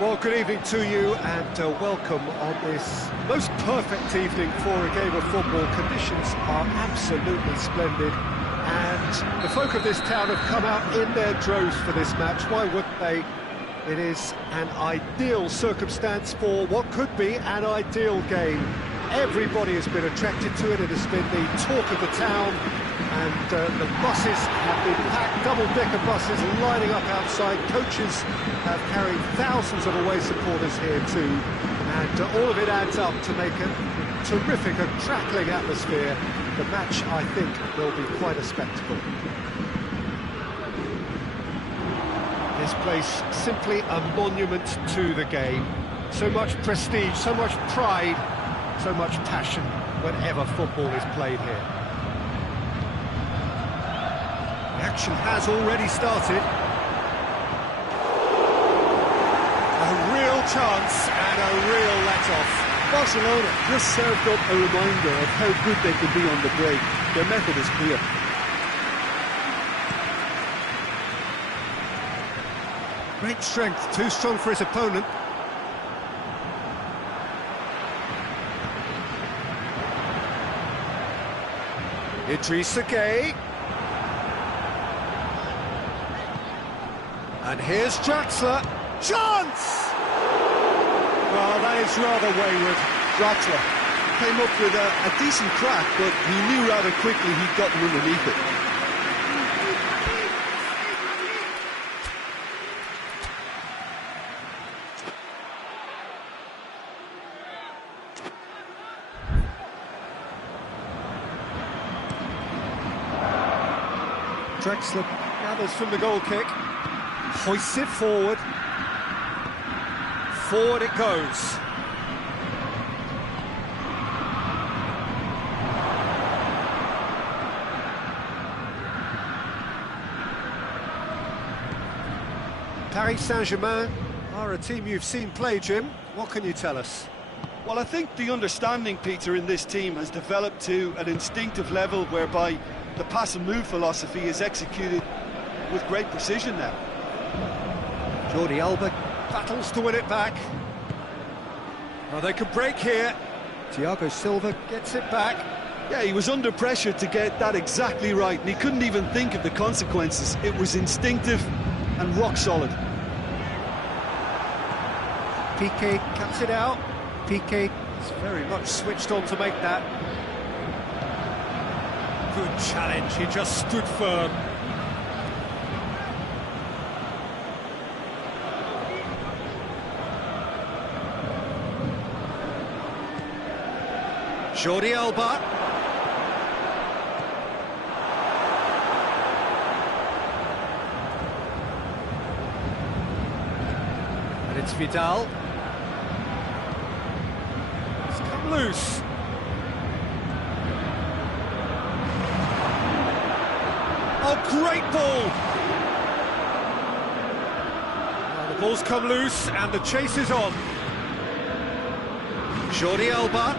Well, good evening to you and welcome on this most perfect evening for a game of football. Conditions are absolutely splendid and the folk of this town have come out in their droves for this match. Why wouldn't they? It is an ideal circumstance for what could be an ideal game. Everybody has been attracted to it. It has been the talk of the town, and the buses have been packed, double-decker buses lining up outside. Coaches have carried thousands of away supporters here too, and all of it adds up to make a terrific, a crackling atmosphere. The match, I think, will be quite a spectacle. This place simply a monument to the game. So much prestige, so much pride, so much passion whenever football is played here. The action has already started. A real chance and a real let-off. Barcelona just served up a reminder of how good they can be on the break. Their method is clear. Great strength, too strong for his opponent. Idrissa Gueye. And here's Draxler. Chance! Well, that is rather wayward. Draxler came up with a decent crack, but he knew rather quickly he'd gotten underneath it. Draxler gathers from the goal kick, hoists it forward. Forward it goes. Paris Saint-Germain are a team you've seen play, Jim. What can you tell us? Well, I think the understanding, Peter, in this team has developed to an instinctive level whereby the pass and move philosophy is executed with great precision now. Jordi Alba battles to win it back. Oh, they could break here. Thiago Silva gets it back. Yeah, he was under pressure to get that exactly right, and he couldn't even think of the consequences. It was instinctive and rock solid. Piqué cuts it out. Piqué is very much switched on to make that. Good challenge, he just stood firm. Jordi Alba. And it's Vidal. It's come loose. Oh, great ball! Well, the ball's come loose and the chase is on. Jordi Alba.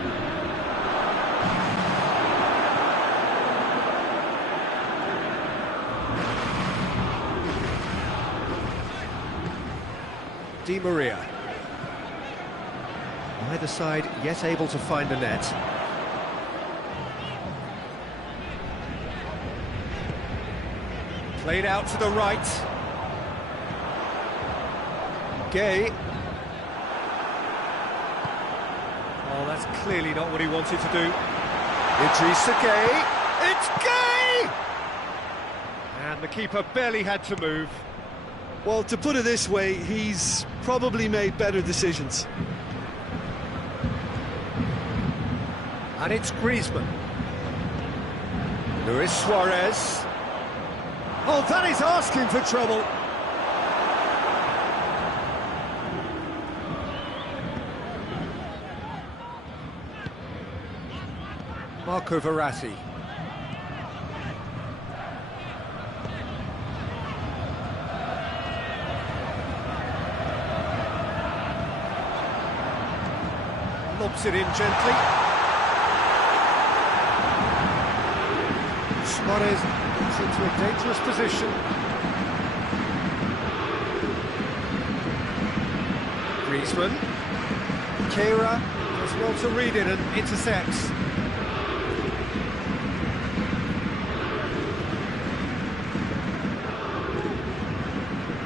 Di Maria. Either side yet able to find the net. Played out to the right. Gueye. Oh, that's clearly not what he wanted to do. Idrissa Gueye. It's Gueye! And the keeper barely had to move. Well, to put it this way, he's probably made better decisions. And it's Griezmann. Luis Suarez. Oh, that is asking for trouble. Marco Verratti. Lobs it in gently. Suarez gets into a dangerous position. Griezmann. Kehra does well to read it and intercepts.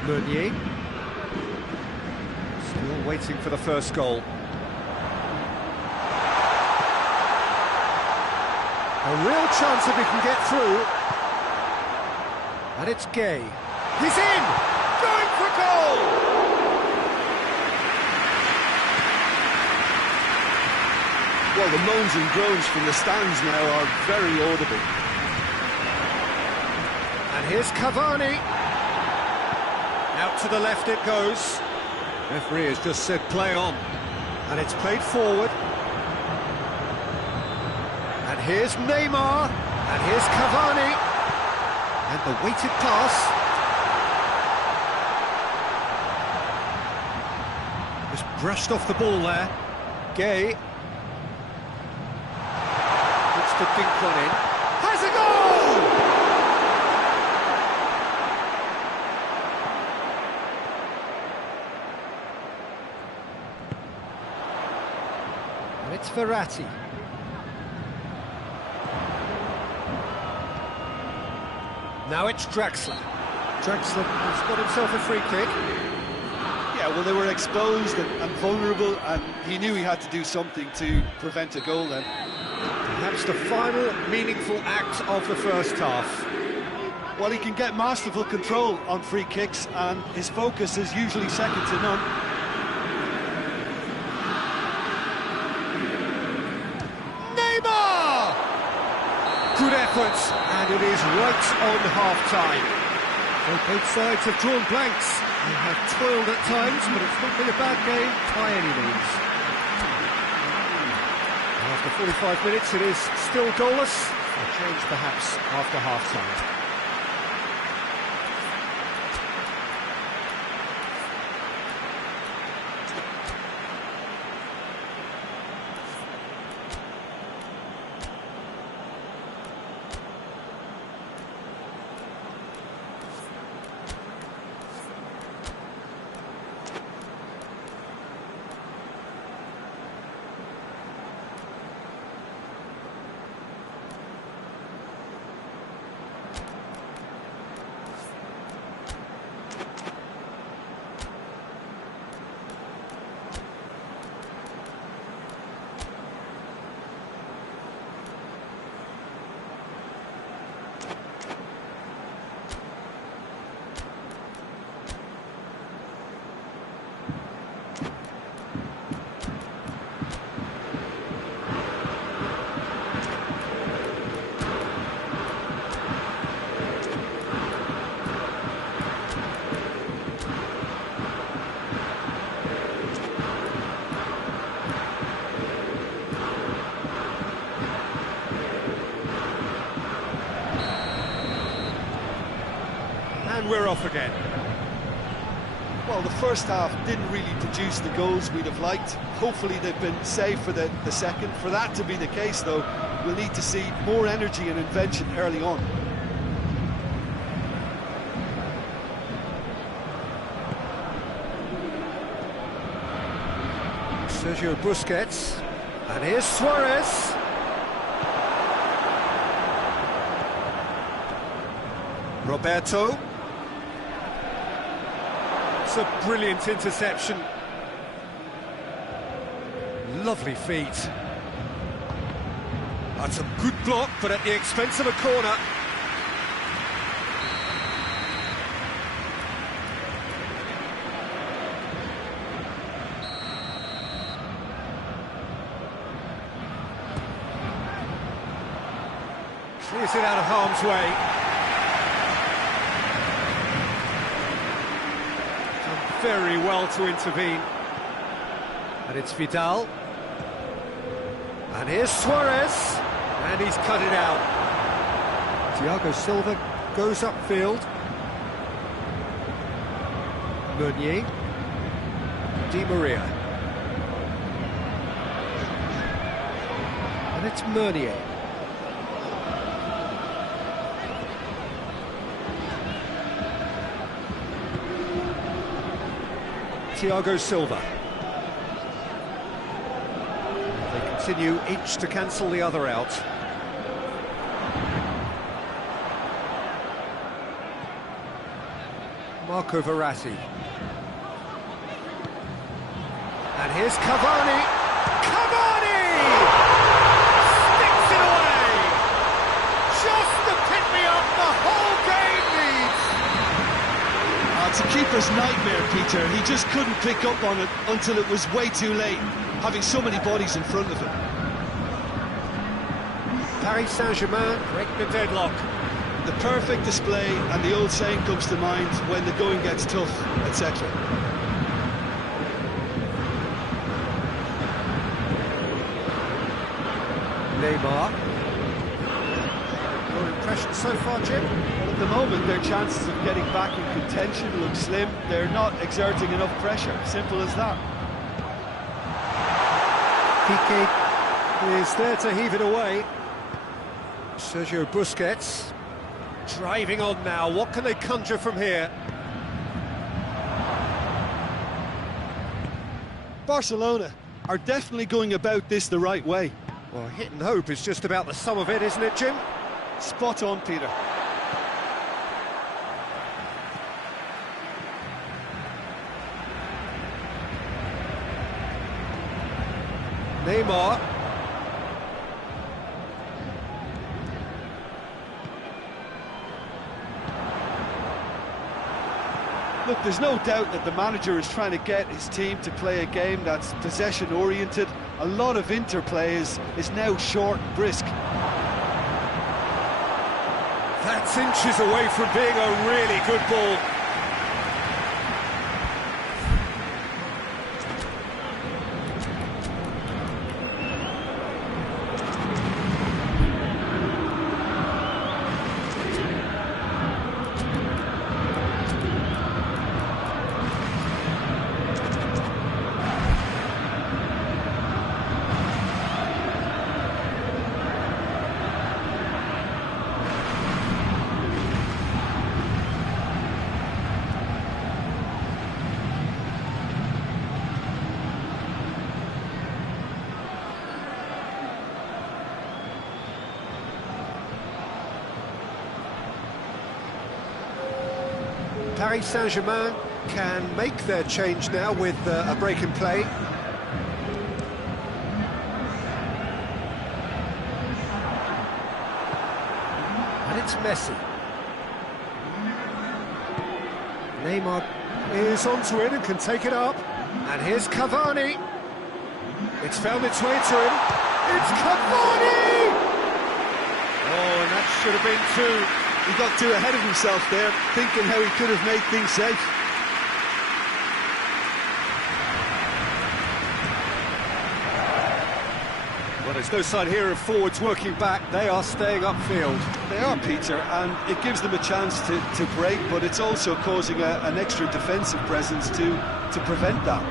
Meunier. Still waiting for the first goal. A real chance if he can get through. And it's Gay. He's in! Going for goal! Well, the moans and groans from the stands now are very audible. And here's Cavani. Out to the left it goes. Referee has just said play on. And it's played forward. And here's Neymar. And here's Cavani. And the weighted pass. Just brushed off the ball there. Gay. Looks to dink one in. Has a goal! And it's Verratti. Now it's Draxler. Draxler has got himself a free kick. Yeah, well, they were exposed and vulnerable, and he knew he had to do something to prevent a goal then. Perhaps the final meaningful act of the first half. Well, he can get masterful control on free kicks, and his focus is usually second to none. Neymar! Good effort, and it is right on half-time. So both sides have drawn blanks. They have toiled at times, but it's not been a bad game by any means. After 45 minutes, it is still goalless. A change perhaps after half-time. And we're off again. Well, the first half didn't really produce the goals we'd have liked. Hopefully they've been saved for the second. For that to be the case, though, we'll need to see more energy and invention early on. Sergio Busquets. And here's Suarez. Roberto. It's a brilliant interception. Lovely feet. That's a good block, but at the expense of a corner. Clears it out of harm's way. Very well to intervene. And it's Vidal. And here's Suarez. And he's cut it out. Thiago Silva goes upfield. Meunier. Di Maria. And it's Meunier. Thiago Silva. continue, each to cancel the other out. Marco Verratti. And here's Cavani. Cavani! Sticks it away! Just to pick me up, the whole game needs! It's a keeper's nightmare, Peter. He just couldn't pick up on it until it was way too late, having so many bodies in front of him. Paris Saint-Germain break the deadlock. The perfect display, and the old saying comes to mind: when the going gets tough, etc. Neymar. Your impression so far, Jim? Well, at the moment, their chances of getting back in contention look slim. They're not exerting enough pressure. Simple as that. Piqué is there to heave it away. Sergio Busquets driving on now. What can they conjure from here? Barcelona are definitely going about this the right way. Well, hit and hope is just about the sum of it, isn't it, Jim? Spot on, Peter. Neymar. Look, there's no doubt that the manager is trying to get his team to play a game that's possession-oriented. A lot of interplay is now short and brisk. That's inches away from being a really good ball. Paris Saint-Germain can make their change now with a break in play. And it's Messi. Neymar is onto it and can take it up. And here's Cavani. It's found its way to him. It's Cavani! Oh, and that should have been two. He got too ahead of himself there, thinking how he could have made things safe. Well, there's no sign here of forwards working back. They are staying upfield. They are, Peter, and it gives them a chance to break, but it's also causing an extra defensive presence to prevent that.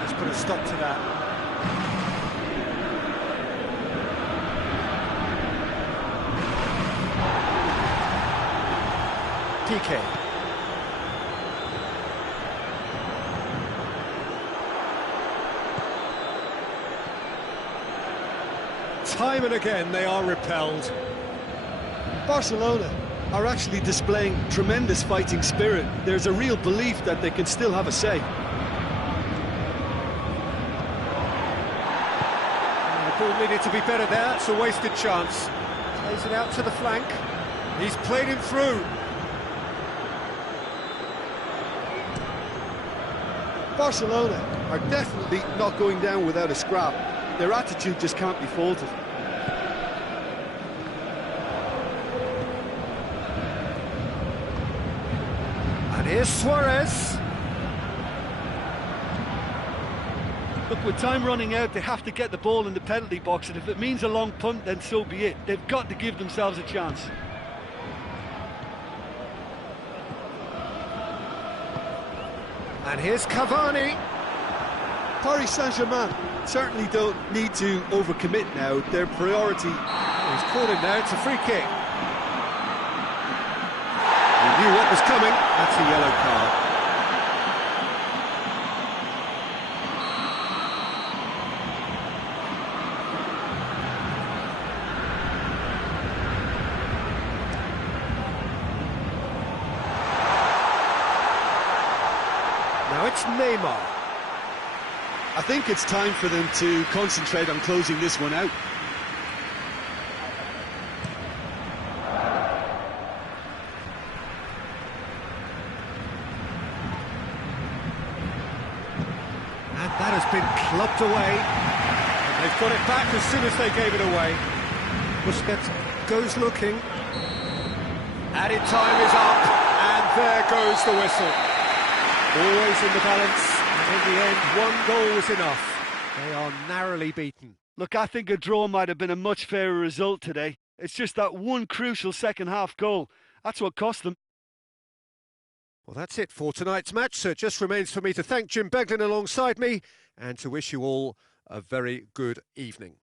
Let's put a stop to that. Piqué. Time and again they are repelled. Barcelona are actually displaying tremendous fighting spirit. There's a real belief that they can still have a say. The ball needed to be better there. It's a wasted chance. Plays it out to the flank. He's played him through. Barcelona are definitely not going down without a scrap. Their attitude just can't be faulted. And here's Suarez. Look, with time running out, they have to get the ball in the penalty box, and if it means a long punt, then so be it. They've got to give themselves a chance. And here's Cavani. Paris Saint-Germain certainly don't need to overcommit now. Their priority... He's caught him there, it's a free kick. He knew what was coming. That's a yellow card. Neymar. I think it's time for them to concentrate on closing this one out. And that has been clubbed away. And they've got it back as soon as they gave it away. Busquets goes looking. Added time is up, and there goes the whistle. Always in the balance, and in the end, one goal was enough. They are narrowly beaten. Look, I think a draw might have been a much fairer result today. It's just that one crucial second-half goal. That's what cost them. Well, that's it for tonight's match, so it just remains for me to thank Jim Beglin alongside me and to wish you all a very good evening.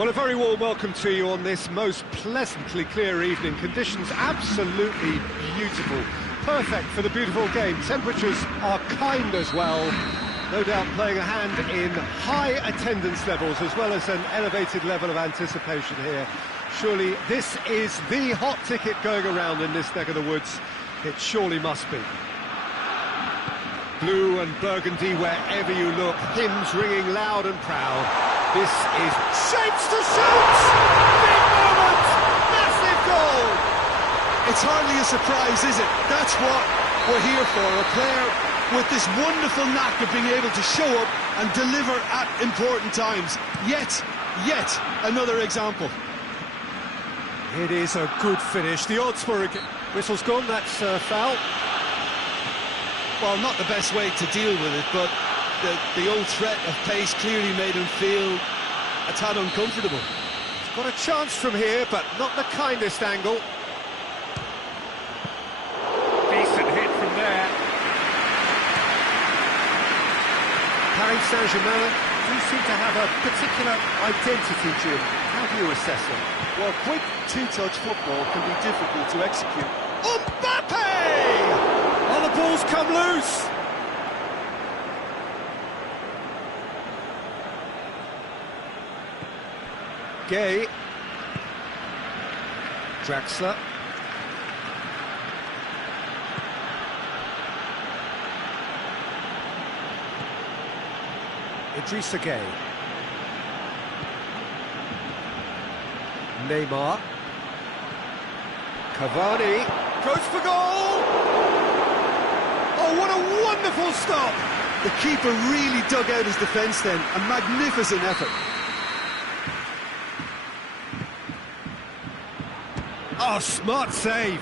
Well, a very warm welcome to you on this most pleasantly clear evening. Conditions absolutely beautiful. Perfect for the beautiful game. Temperatures are kind as well. No doubt playing a hand in high attendance levels as well as an elevated level of anticipation here. Surely this is the hot ticket going around in this neck of the woods. It surely must be. Blue and burgundy wherever you look, hymns ringing loud and proud. This is shapes to shoot! Big moment! Massive goal! It's hardly a surprise, is it? That's what we're here for, a player with this wonderful knack of being able to show up and deliver at important times. Yet another example. It is a good finish. The odds were... Whistle's gone, that's foul. Well, not the best way to deal with it, but the old threat of pace clearly made him feel a tad uncomfortable. He's got a chance from here, but not the kindest angle. Decent hit from there. Paris Saint-Germain do seem to have a particular identity, Jim. How do you assess it? Well, quick two-touch football can be difficult to execute. Mbappe! Oh, the ball's come loose! Gay. Draxler. Idrissa Gay. Neymar. Cavani goes for goal! Oh, what a wonderful stop! The keeper really dug out his defence then, a magnificent effort. Oh, smart save!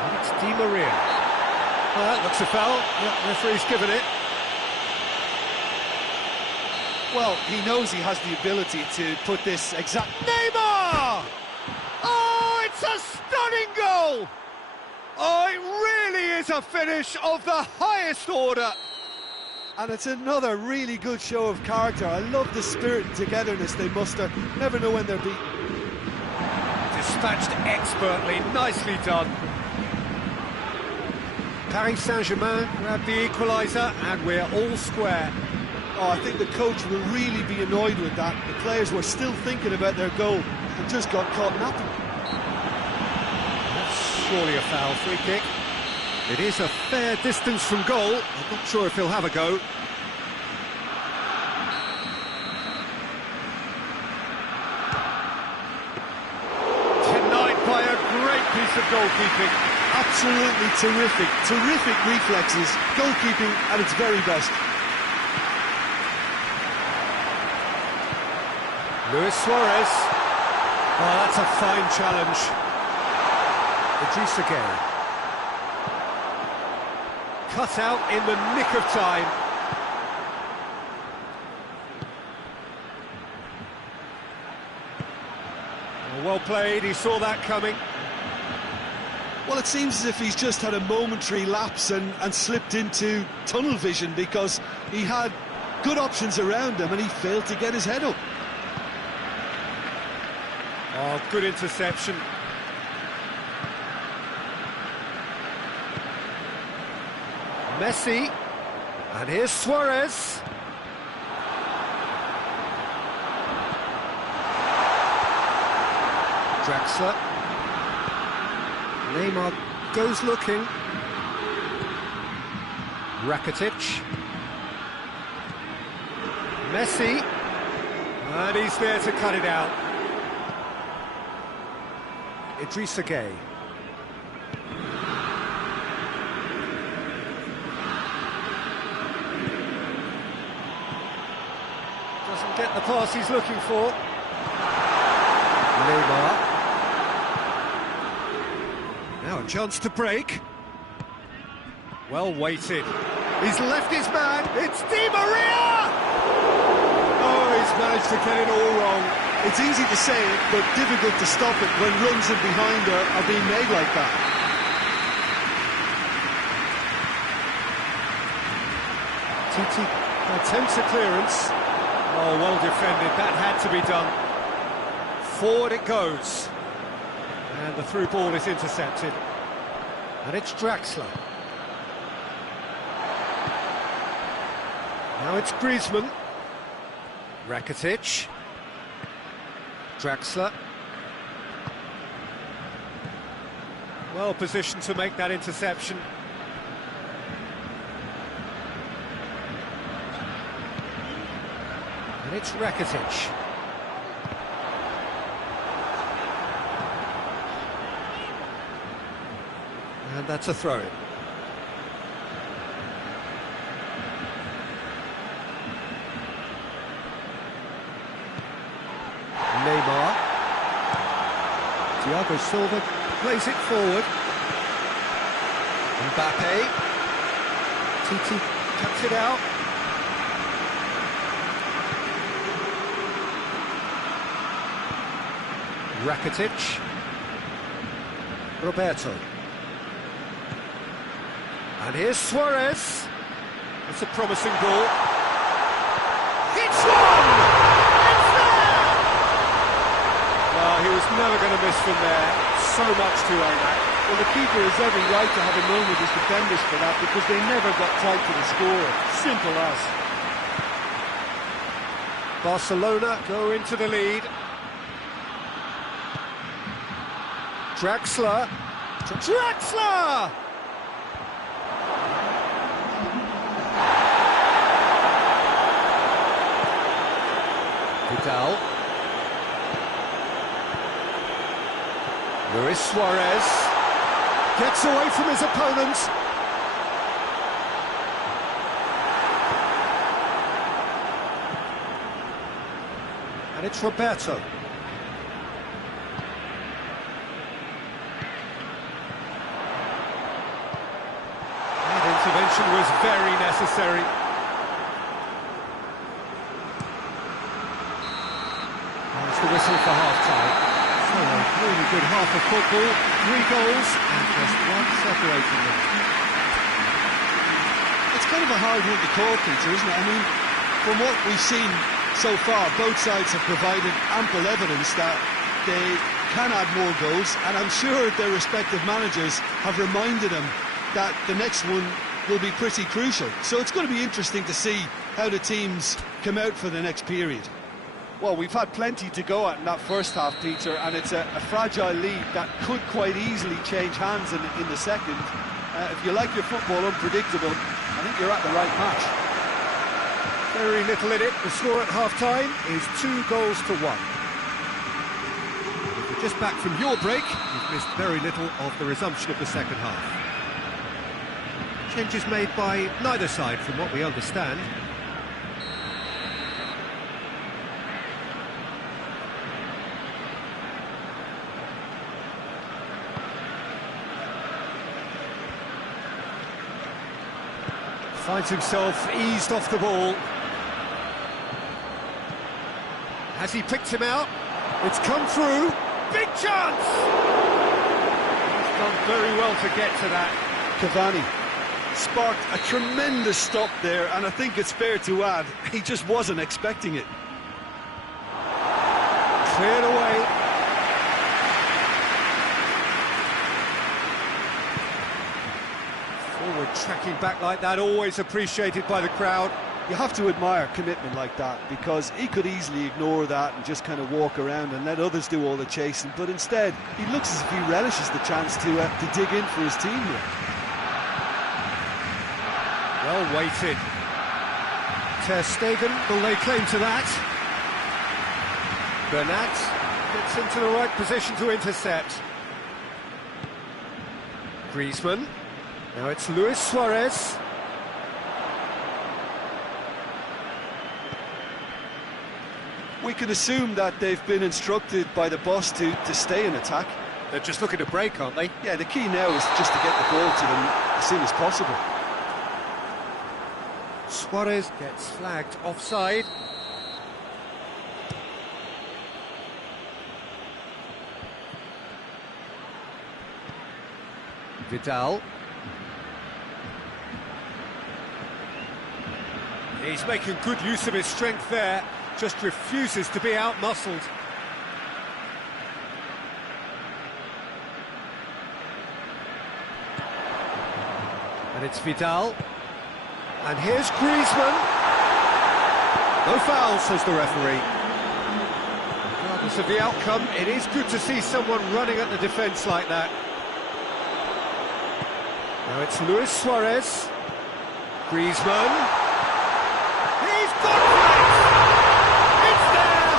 And it's Di Maria. Oh, that looks a foul. Yeah, referee's given it. Well, he knows he has the ability to put this exact... Neymar! Oh, it's a stunning goal! Oh, it really is a finish of the highest order. And it's another really good show of character. I love the spirit and togetherness they muster. Never know when they're beaten. Dispatched expertly, nicely done. Paris Saint-Germain grab the equaliser and we're all square. Oh, I think the coach will really be annoyed with that. The players were still thinking about their goal and just got caught napping. That's surely a foul. Free kick. It is a fair distance from goal. I'm not sure if he'll have a go. Denied by a great piece of goalkeeping. Absolutely terrific. Terrific reflexes. Goalkeeping at its very best. Luis Suarez. Oh, that's a fine challenge. Idrissa Gay. Cut out in the nick of time. Oh, well played, he saw that coming. Well, it seems as if he's just had a momentary lapse and slipped into tunnel vision because he had good options around him and he failed to get his head up. Oh, good interception. Messi, and here's Suarez. Draxler. Neymar goes looking. Rakitic. Messi, and he's there to cut it out. Idrissa Gay. Doesn't get the pass he's looking for. Neymar. Now a chance to break. Well weighted. He's left his man. It's Di Maria! Oh, he's managed to get it all wrong. It's easy to say it, but difficult to stop it when runs in behind are being made like that. Titi attempts a clearance. Oh, well defended, that had to be done. Forward it goes. And the through ball is intercepted. And it's Draxler. Now it's Griezmann. Rakitic. Draxler. Well positioned to make that interception. And it's Rakitic. And that's a throw-in. Neymar. Thiago Silva plays it forward. Mbappe. Titi cuts it out. Rakitic. Roberto. And here's Suarez. It's a promising ball. It's one! It's there! Well, he was never going to miss from there. So much to aim at. Well, the keeper has every right to have a moan with his defenders for that, because they never got tight to the score. Simple as. Barcelona go into the lead. Draxler. Draxler! Vidal. Luis Suarez gets away from his opponent. And it's Roberto. That intervention was very necessary. That's the whistle for half-time. So a really good half of football, 3 goals and just one separating them. It's kind of a hard one to call, Peter, isn't it? I mean, from what we've seen so far, both sides have provided ample evidence that they can add more goals, and I'm sure their respective managers have reminded them that the next one will be pretty crucial. So it's going to be interesting to see how the teams come out for the next period. Well, we've had plenty to go at in that first half, Peter, and it's a fragile lead that could quite easily change hands in the second. If you like your football unpredictable, I think you're at the right match. Very little in it. The score at half-time is 2 goals to 1. If you're just back from your break, you've missed very little of the resumption of the second half. Changes made by neither side, from what we understand. Finds himself eased off the ball. Has he picked him out? It's come through. Big chance! He's done very well to get to that. Cavani sparked a tremendous stop there, and I think it's fair to add, he just wasn't expecting it. Cleared away. Forward tracking back like that, always appreciated by the crowd. You have to admire commitment like that, because he could easily ignore that and just kind of walk around and let others do all the chasing, but instead he looks as if he relishes the chance to dig in for his team here. Well weighted. Ter Stegen will lay claim to that. Bernat gets into the right position to intercept. Griezmann. Now it's Luis Suarez. We can assume that they've been instructed by the boss to stay in attack. They're just looking to break, aren't they? Yeah, the key now is just to get the ball to them as soon as possible. Suarez gets flagged offside. He's making good use of his strength there, just refuses to be out-muscled. And it's Vidal. And here's Griezmann. No foul, says the referee. Regardless of the outcome, it is good to see someone running at the defence like that. Now it's Luis Suarez. Griezmann. He's got it! It's there!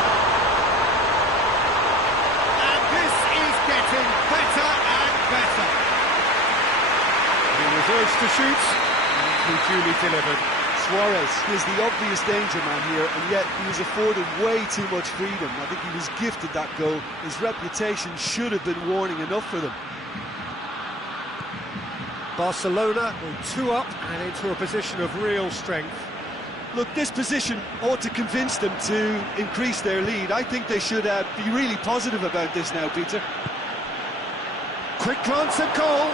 And this is getting better and better. He was urged to shoot, and he duly delivered. Suarez is the obvious danger man here, and yet he was afforded way too much freedom. I think he was gifted that goal. His reputation should have been warning enough for them. Barcelona go 2 up and into a position of real strength. Look, this position ought to convince them to increase their lead. I think they should be really positive about this now, Peter. Quick glance at goal.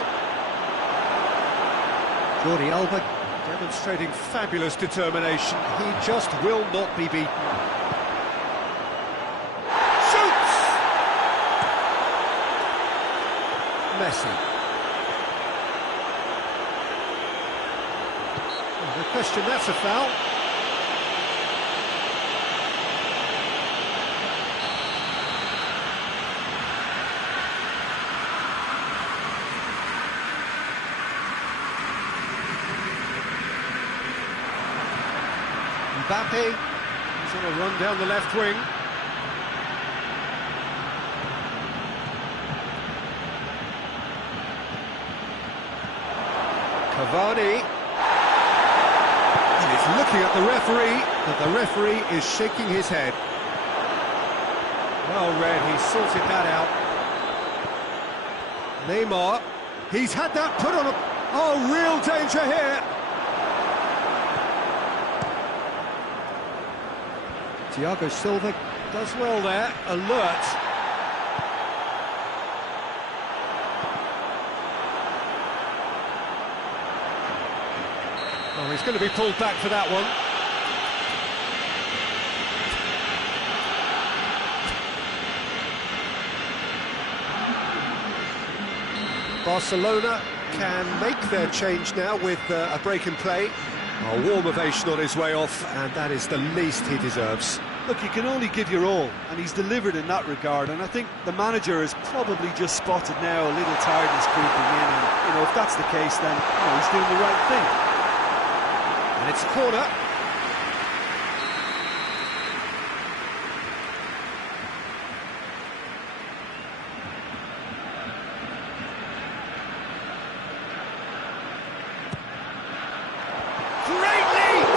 Jordi Alba demonstrating fabulous determination. He just will not be beaten. Shoots! Messi. No question, that's a foul. Mbappe is on a run down the left wing. Cavani. And he's looking at the referee, but the referee is shaking his head. Well read, he sorted that out. Neymar, he's had that put on a... Oh, real danger here. Thiago Silva does well there, alert. Oh, he's going to be pulled back for that one. Barcelona can make their change now with a break in play. A warm ovation on his way off, and that is the least he deserves. Look, you can only give your all, and he's delivered in that regard, and I think the manager has probably just spotted now a little tiredness creeping in, and, if that's the case, then, he's doing the right thing. And it's a corner. Great lead!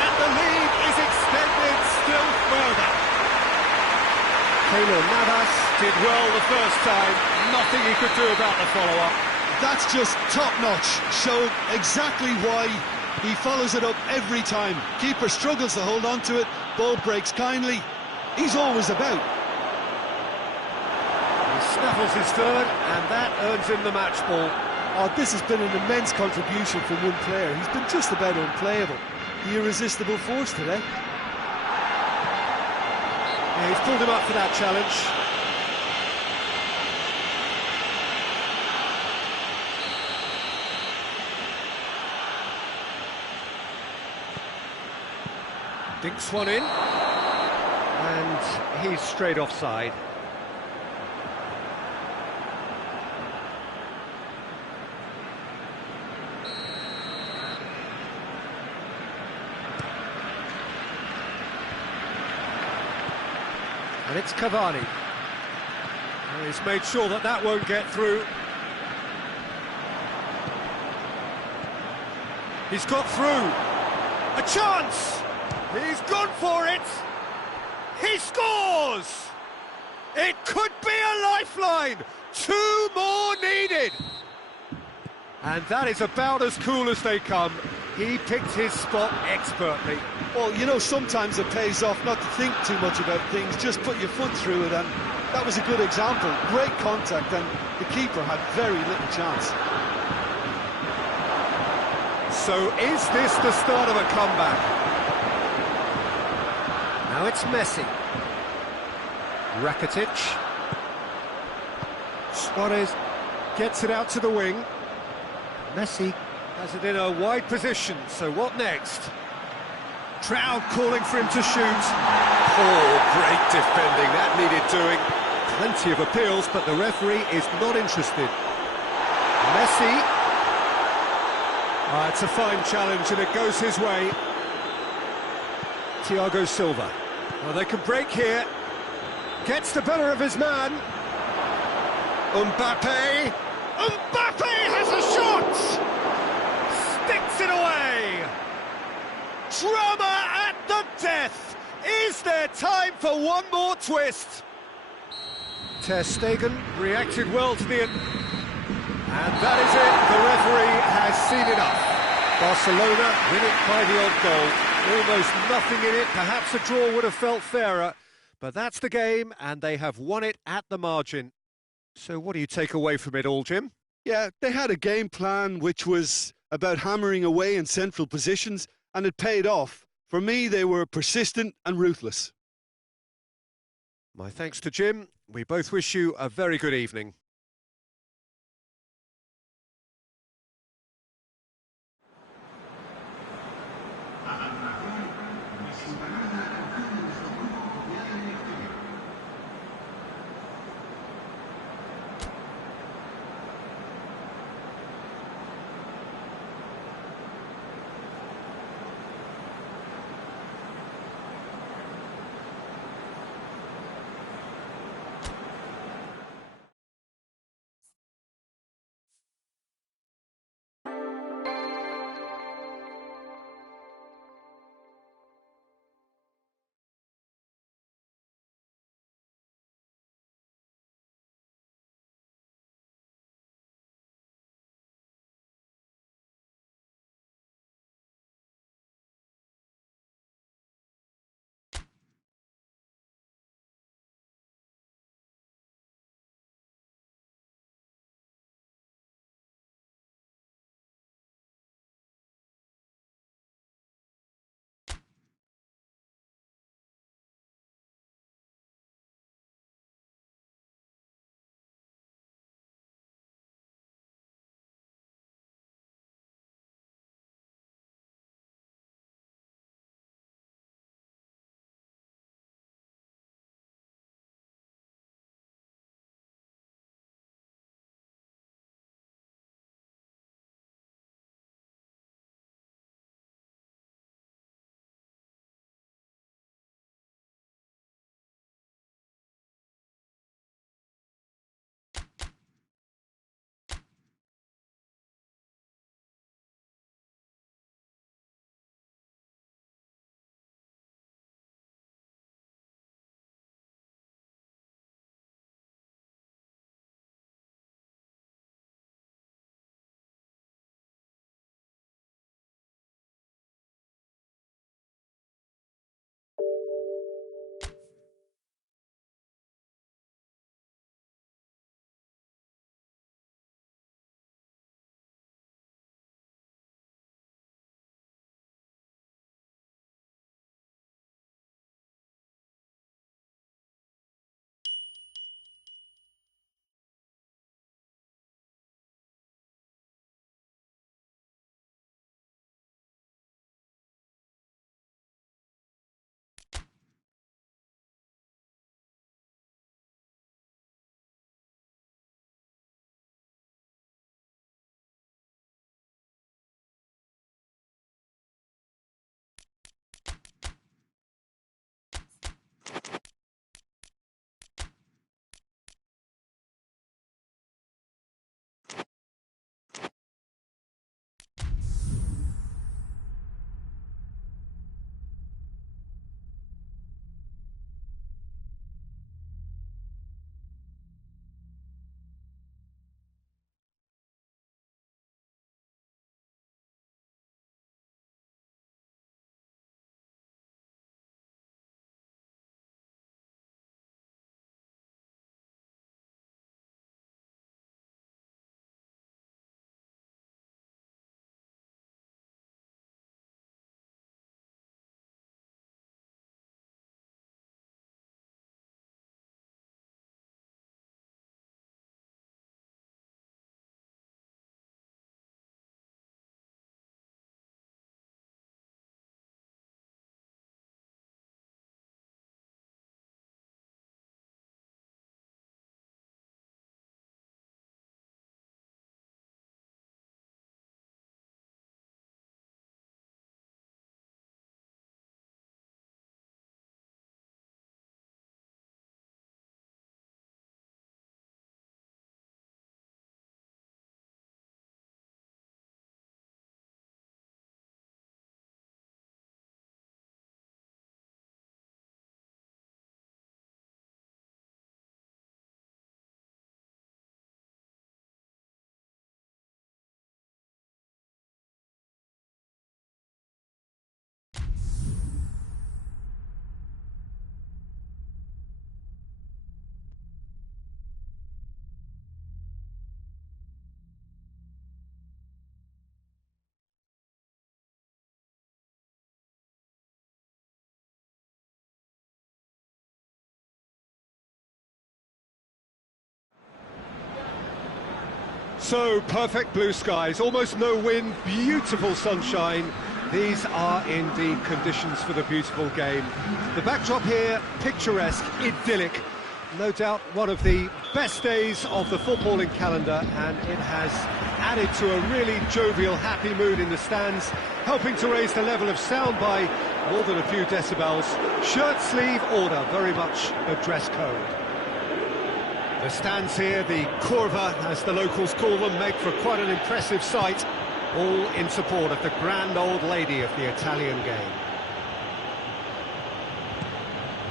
And the lead is extended still further. Keylor Navas did well the first time, nothing he could do about the follow-up. That's just top-notch, showed exactly why he follows it up every time. Keeper struggles to hold on to it, ball breaks kindly, he's always about. Snaffles his third, and that earns him the match ball. Oh, this has been an immense contribution from one player. He's been just about unplayable. The irresistible force today. Yeah, he's pulled him up for that challenge. Dinks one in, and he's straight offside. And it's Cavani. And he's made sure that that won't get through. He's got through. A chance! He's gone for it! He scores! It could be a lifeline! 2 more needed! And that is about as cool as they come. He picked his spot expertly. Well, sometimes it pays off not to think too much about things, just put your foot through it, and that was a good example. Great contact, and the keeper had very little chance. So is this the start of a comeback? Now it's Messi. Rakitic. Suarez gets it out to the wing. Messi has it in a wide position, so what next? Trout calling for him to shoot. Oh, great defending, that needed doing. Plenty of appeals, but the referee is not interested. Messi. It's a fine challenge and it goes his way. Thiago Silva. Well, they can break here. Gets the better of his man. Mbappe. Mbappe has a shot! Sticks it away! Drama at the death! Is there time for one more twist? Ter Stegen reacted well to the... And that is it, the referee has seen enough. Barcelona win it by the odd goal. Almost nothing in it, perhaps a draw would have felt fairer. But that's the game, and they have won it at the margin. So what do you take away from it all, Jim? Yeah, they had a game plan which was about hammering away in central positions, and it paid off. For me, they were persistent and ruthless. My thanks to Jim. We both wish you a very good evening. So, perfect blue skies, almost no wind, beautiful sunshine. These are indeed conditions for the beautiful game. The backdrop here, picturesque, idyllic. No doubt one of the best days of the footballing calendar, and it has added to a really jovial, happy mood in the stands, helping to raise the level of sound by more than a few decibels. Shirt sleeve order, very much a dress code. The stands here, the curva, as the locals call them, make for quite an impressive sight, all in support of the grand old lady of the Italian game.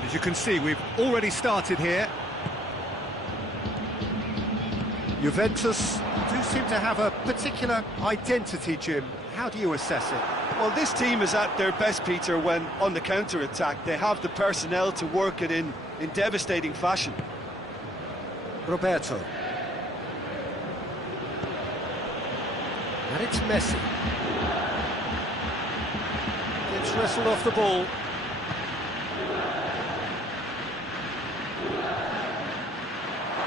As you can see, we've already started here. Juventus do seem to have a particular identity, Jim. How do you assess it? Well, this team is at their best, Peter, when on the counter-attack. They have the personnel to work it in devastating fashion. Roberto. And it's Messi. Gets wrestled off the ball.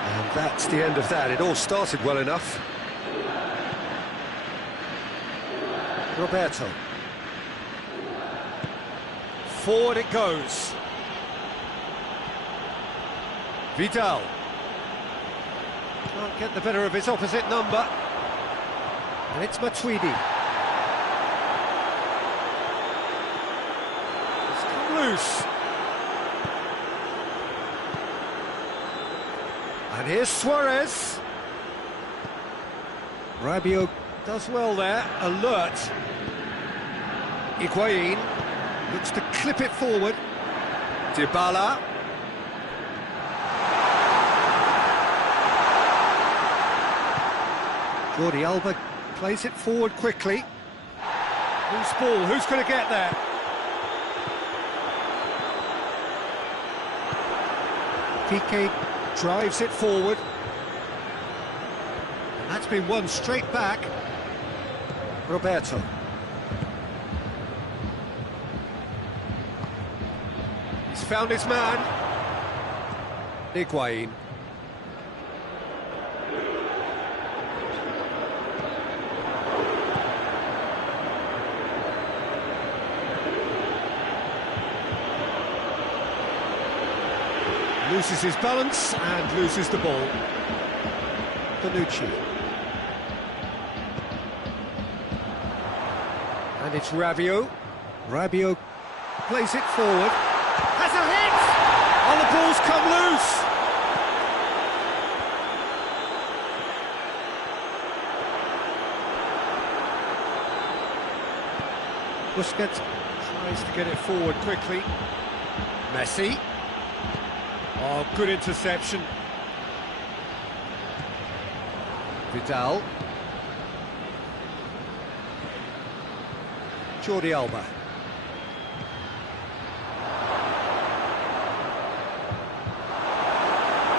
And that's the end of that. It all started well enough. Roberto. Forward it goes. Vidal. Can't get the better of his opposite number. And it's Matuidi. It's come loose. And here's Suarez. Rabiot does well there, alert. Higuain looks to clip it forward. Dybala. Jordi Alba plays it forward quickly. Who's ball? Who's going to get there? Piqué drives it forward. And that's been won straight back. Roberto. He's found his man. Higuain. Loses his balance and loses the ball. Bonucci. And it's Rabiot. Rabiot plays it forward. Has a hit! And the ball's come loose. Busquets tries to get it forward quickly. Messi. Oh, good interception. Vidal. Jordi Alba.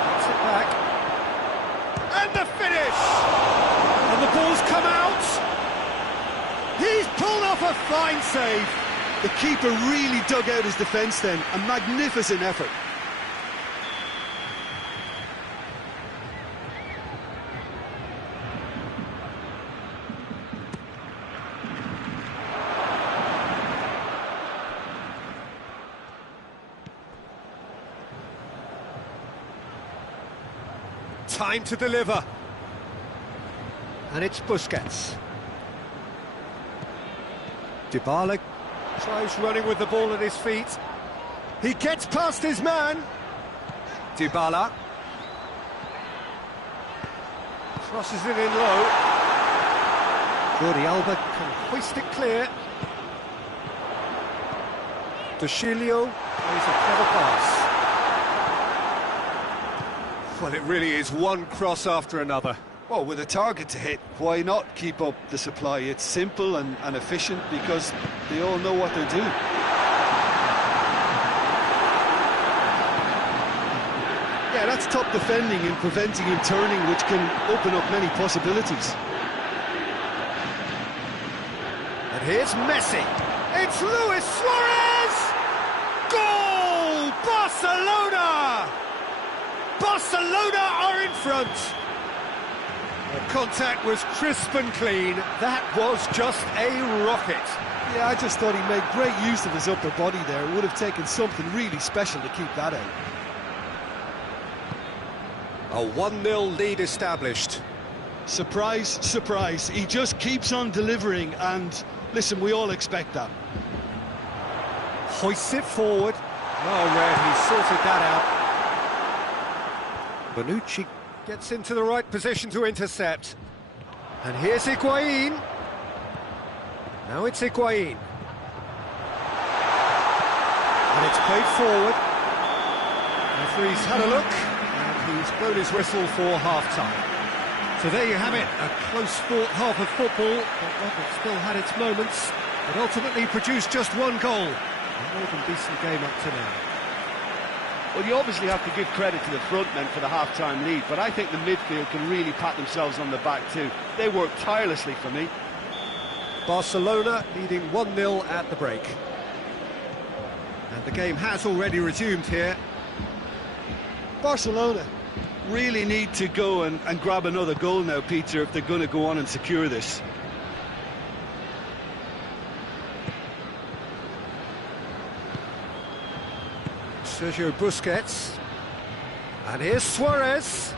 Gets it back. And the finish! And the ball's come out. He's pulled off a fine save. The keeper really dug out his defence then. A magnificent effort. Time to deliver. And it's Busquets. Dybala tries running with the ball at his feet. He gets past his man. Dybala. Crosses it in low. Jordi Alba can hoist it clear. Dushilio plays a clever pass. Well, it really is one cross after another. Well, with a target to hit, why not keep up the supply? It's simple and efficient because they all know what they're doing. Yeah, that's top defending and preventing him turning, which can open up many possibilities. And here's Messi. It's Luis Suarez! Goal! Barcelona! Barcelona are in front. A contact was crisp and clean. That was just a rocket. Yeah, I just thought he made great use of his upper body there. It would have taken something really special to keep that out. A 1-0 lead established. Surprise, surprise. He just keeps on delivering, and listen, we all expect that. Hoists it forward. Oh, Red, he sorted that out. Bonucci gets into the right position to intercept. And here's Higuain. Now it's Higuain. And it's played forward. The referee's had a look, and he's blown his whistle for half-time. So there you have it, a close-fought half of football, but one that still had its moments, but ultimately produced just one goal. A more than decent game up to now. Well, you obviously have to give credit to the front men for the half-time lead, but I think the midfield can really pat themselves on the back too. They worked tirelessly for me. Barcelona leading 1-0 at the break. And the game has already resumed here. Barcelona Really need to go and grab another goal now, Peter, if they're going to go on and secure this. Sergio Busquets. And here's Suarez.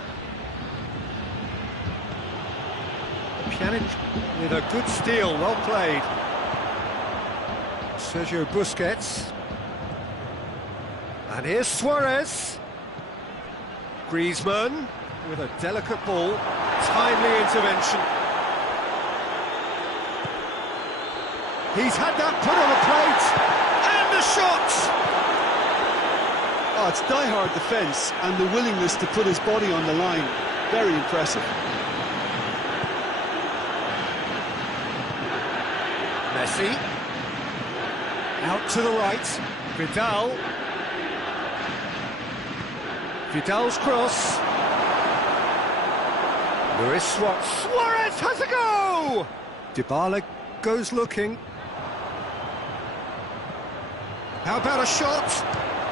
Pjanic with a good steal, well played. Sergio Busquets. And here's Suarez. Griezmann with a delicate ball. Timely intervention. He's had that put on a plate. And the shot! Oh, it's die-hard defence and the willingness to put his body on the line. Very impressive. Messi. Out to the right. Vidal. Vidal's cross. Luis Suarez has a go! Dybala goes looking. How about a shot?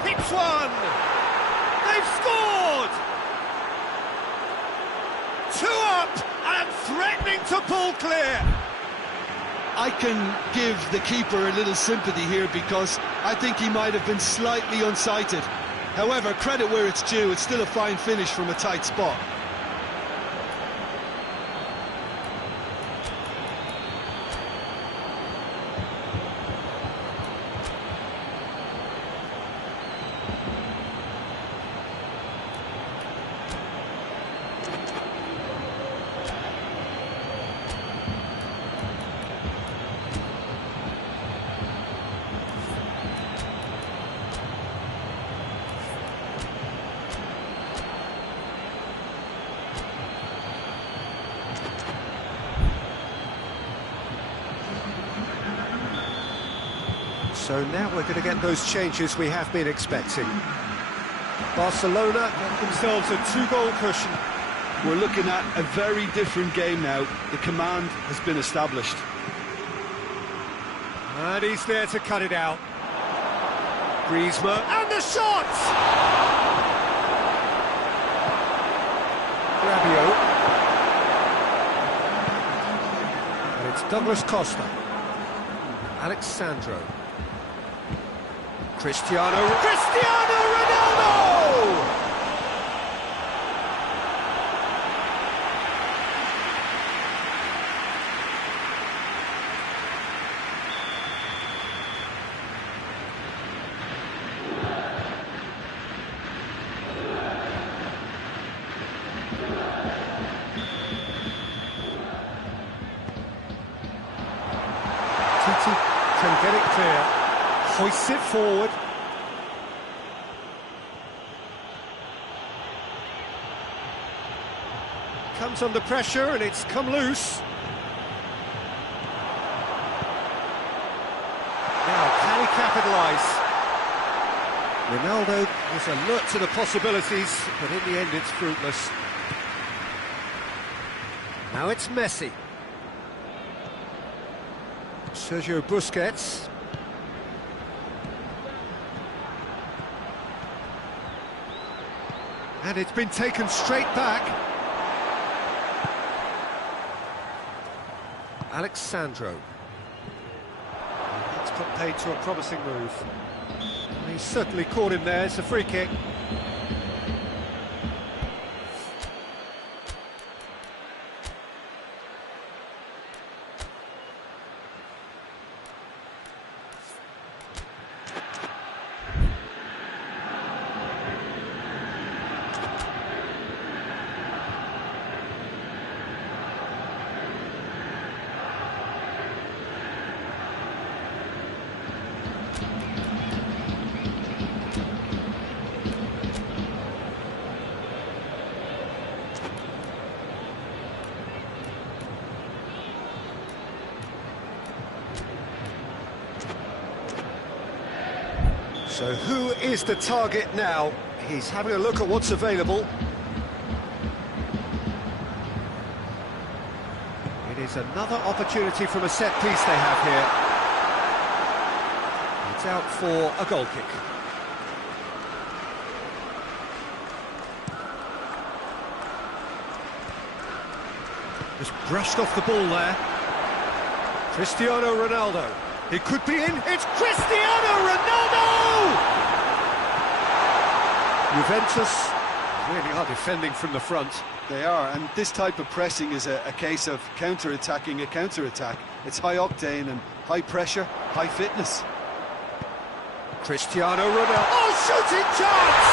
Hits one! They've scored! 2 up and threatening to pull clear. I can give the keeper a little sympathy here because I think he might have been slightly unsighted. However, credit where it's due, it's still a fine finish from a tight spot. So now we're going to get those changes we have been expecting. Barcelona get themselves a 2-goal cushion. We're looking at a very different game now. The command has been established. And he's there to cut it out. Griezmann, and the shot! Rabiot. And it's Douglas Costa. Alexandro. Cristiano Ronaldo! Titi can get it clear. Hoists it forward. Comes under pressure and it's come loose. Now, can he capitalise? Ronaldo is alert to the possibilities, but in the end it's fruitless. Now it's Messi. Sergio Busquets. And it's been taken straight back. Alexandro. That's put paid to a promising move. He's certainly caught him there. It's a free kick. So who is the target now? He's having a look at what's available. It is another opportunity from a set piece they have here. It's out for a goal kick. Just brushed off the ball there. Cristiano Ronaldo. It could be in. It's Cristiano Ronaldo! Juventus really are defending from the front. They are, and this type of pressing is a case of counter-attacking a counter-attack. It's high octane and high pressure, high fitness. Cristiano Ronaldo. Oh, shooting chance!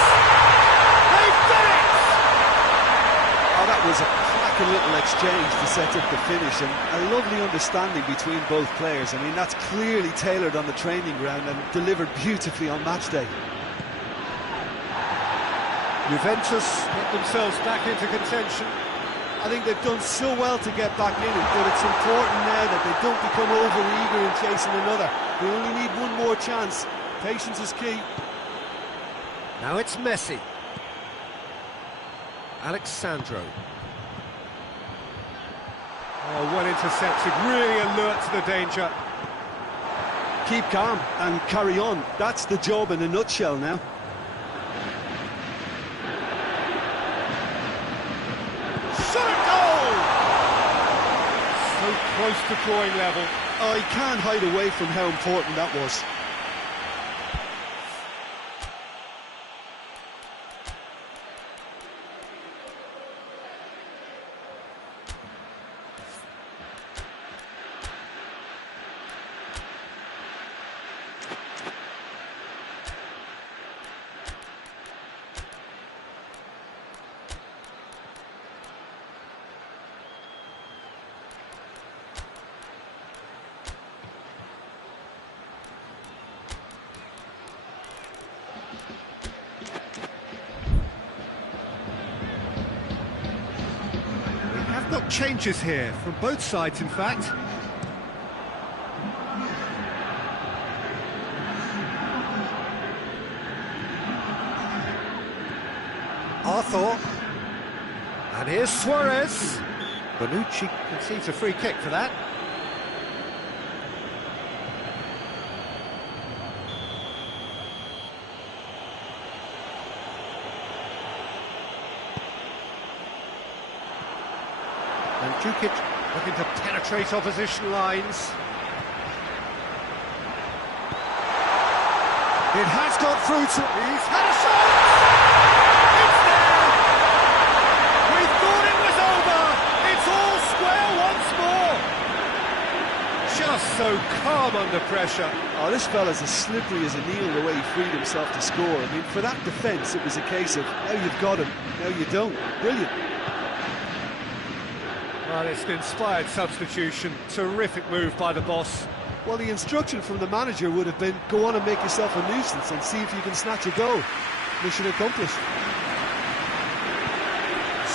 They've done it! Oh, that was a cracking little exchange to set up the finish, and a lovely understanding between both players. I mean, that's clearly tailored on the training ground and delivered beautifully on match day. Juventus get themselves back into contention. I think they've done so well to get back in it, but it's important now that they don't become over-eager in chasing another. They only need one more chance. Patience is key. Now it's Messi. Alexandro. Oh, well intercepted, really alert to the danger. Keep calm and carry on. That's the job in a nutshell now. Shot a goal! So close to drawing level. Oh, he can't hide away from how important that was. Got changes here from both sides, in fact. Arthur. And here's Suarez. Bonucci concedes a free kick for that. And Djukic looking to penetrate opposition lines. It has got through to... He's had a shot! It's there! We thought it was over! It's all square once more! Just so calm under pressure. Oh, this fella's as slippery as a needle the way he freed himself to score. I mean, for that defence, it was a case of, now you've got him, now you don't. Brilliant. Well, it's an inspired substitution. Terrific move by the boss. Well, the instruction from the manager would have been, go on and make yourself a nuisance and see if you can snatch a goal. Mission accomplished.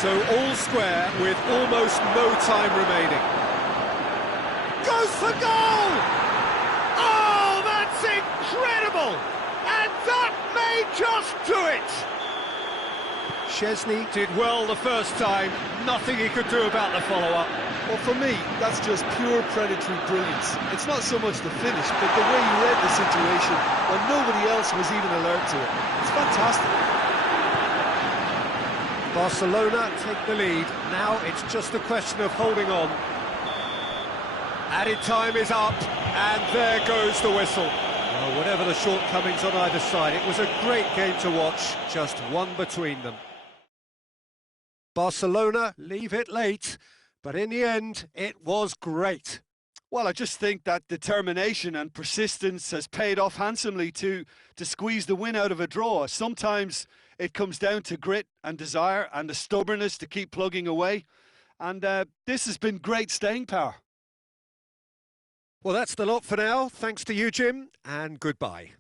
So all square with almost no time remaining. Goes for goal! Oh, that's incredible! And that may just do it! Szczesny did well the first time, nothing he could do about the follow-up. Well, for me, that's just pure predatory brilliance. It's not so much the finish, but the way he read the situation when nobody else was even alert to it. It's fantastic. Barcelona take the lead. Now it's just a question of holding on. Added time is up, and there goes the whistle. Well, whatever the shortcomings on either side, it was a great game to watch, just one between them. Barcelona leave it late, but in the end, it was great. Well, I just think that determination and persistence has paid off handsomely to squeeze the win out of a draw. Sometimes it comes down to grit and desire and the stubbornness to keep plugging away. And this has been great staying power. Well, that's the lot for now. Thanks to you, Jim, and goodbye.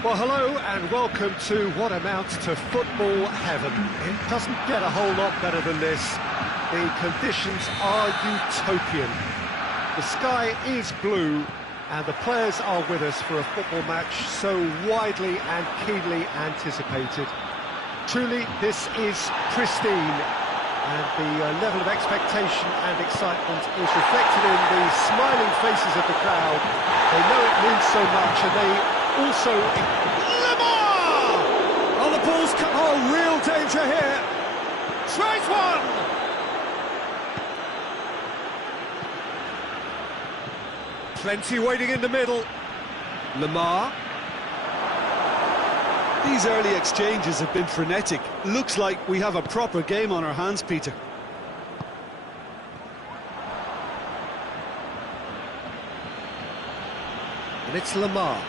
Well, hello and welcome to what amounts to football heaven. It doesn't get a whole lot better than this. The conditions are utopian. The sky is blue and the players are with us for a football match so widely and keenly anticipated. Truly, this is pristine, and the level of expectation and excitement is reflected in the smiling faces of the crowd. They know it means so much, and they also... Lamar! Oh, the ball's come... Oh, real danger here. Tries one! Plenty waiting in the middle. Lamar. These early exchanges have been frenetic. Looks like we have a proper game on our hands, Peter. And it's Lamar.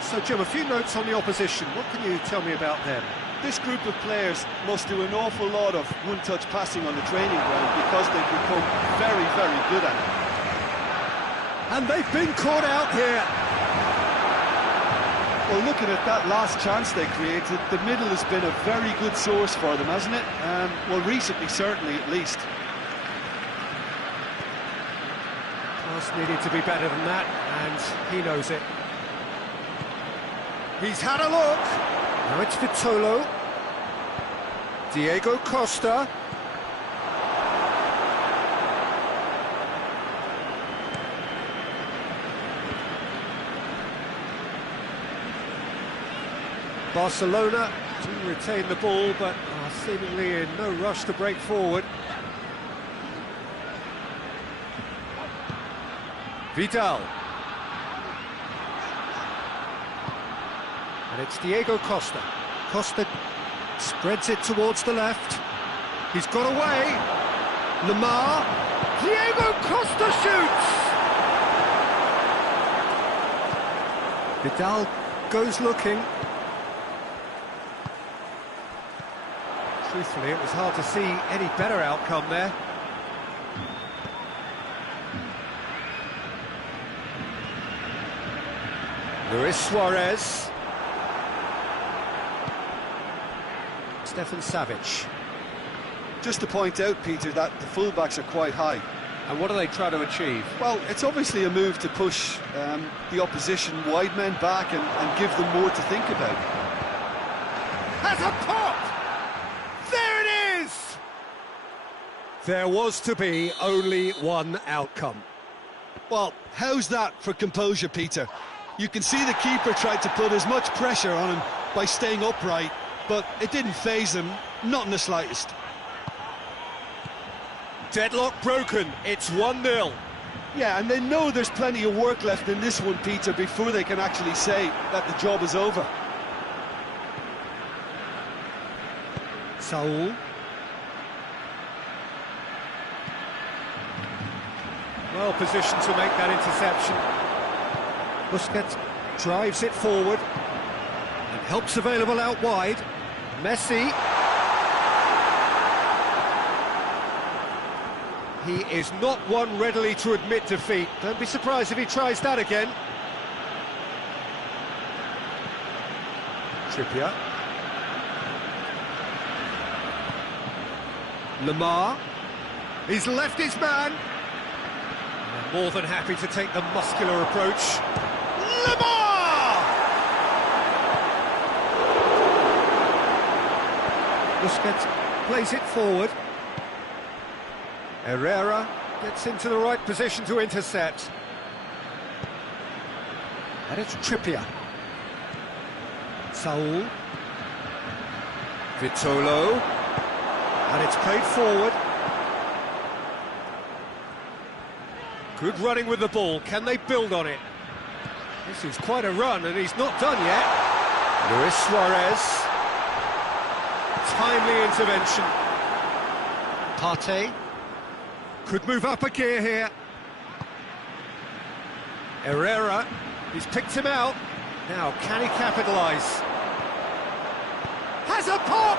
So, Jim, a few notes on the opposition. What can you tell me about them? This group of players must do an awful lot of one-touch passing on the training ground because they've become very, very good at it. And they've been caught out here. Well, looking at that last chance they created, the middle has been a very good source for them, hasn't it? Well, recently, certainly, at least. Pass needed to be better than that, and he knows it. He's had a look. Now it's Vitolo. Diego Costa. Barcelona do retain the ball, but are seemingly in no rush to break forward. Vidal. And it's Diego Costa. Costa spreads it towards the left. He's got away. Lamar. Diego Costa shoots! Vidal goes looking. Truthfully, it was hard to see any better outcome there. Luis Suarez. Stefan Savic. Just to point out, Peter, that the fullbacks are quite high. And what do they try to achieve? Well, it's obviously a move to push the opposition wide men back and give them more to think about. Has a pop! There it is! There was to be only one outcome. Well, how's that for composure, Peter? You can see the keeper tried to put as much pressure on him by staying upright, but it didn't faze him, not in the slightest. Deadlock broken, it's 1-0. Yeah, and they know there's plenty of work left in this one, Peter, before they can actually say that the job is over. Saul. Well positioned to make that interception. Busquets drives it forward and helps available out wide. Messi. He is not one readily to admit defeat. Don't be surprised if he tries that again. Trippier. Lamar. He's left his man. And they're more than happy to take the muscular approach. Lamar! Busquets plays it forward. Herrera gets into the right position to intercept. And it's Trippier. Saul. Vitolo. And it's played forward. Good running with the ball. Can they build on it? This is quite a run, and he's not done yet. Luis Suarez. Timely intervention. Partey. Could move up a gear here. Herrera. He's picked him out. Now, can he capitalise? Has a pop!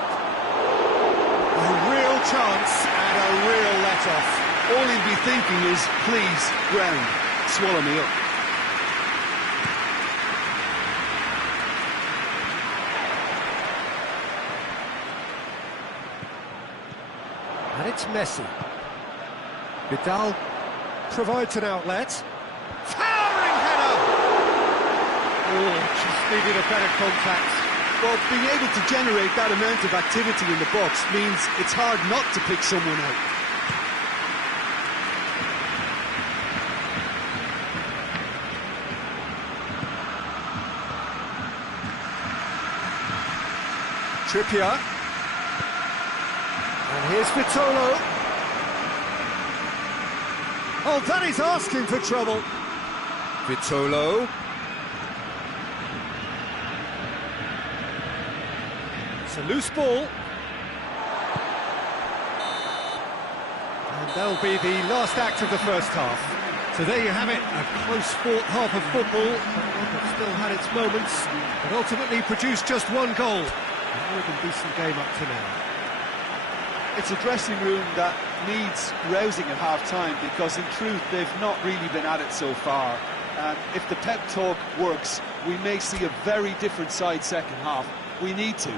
A real chance and a real let-off. All he'd be thinking is, please, ground, swallow me up. Messi. Vidal provides an outlet. Towering header! Oh, just needed a better contact. Well, being able to generate that amount of activity in the box means it's hard not to pick someone out. Trippier. And here's Vitolo. Oh, that is asking for trouble. Vitolo. It's a loose ball. And that'll be the last act of the first half. So there you have it, a close-fought half of football. That still had its moments, but ultimately produced just one goal. A more than decent game up to now. It's a dressing room that needs rousing at half-time because in truth they've not really been at it so far. And if the pep talk works, we may see a very different side second half. We need to.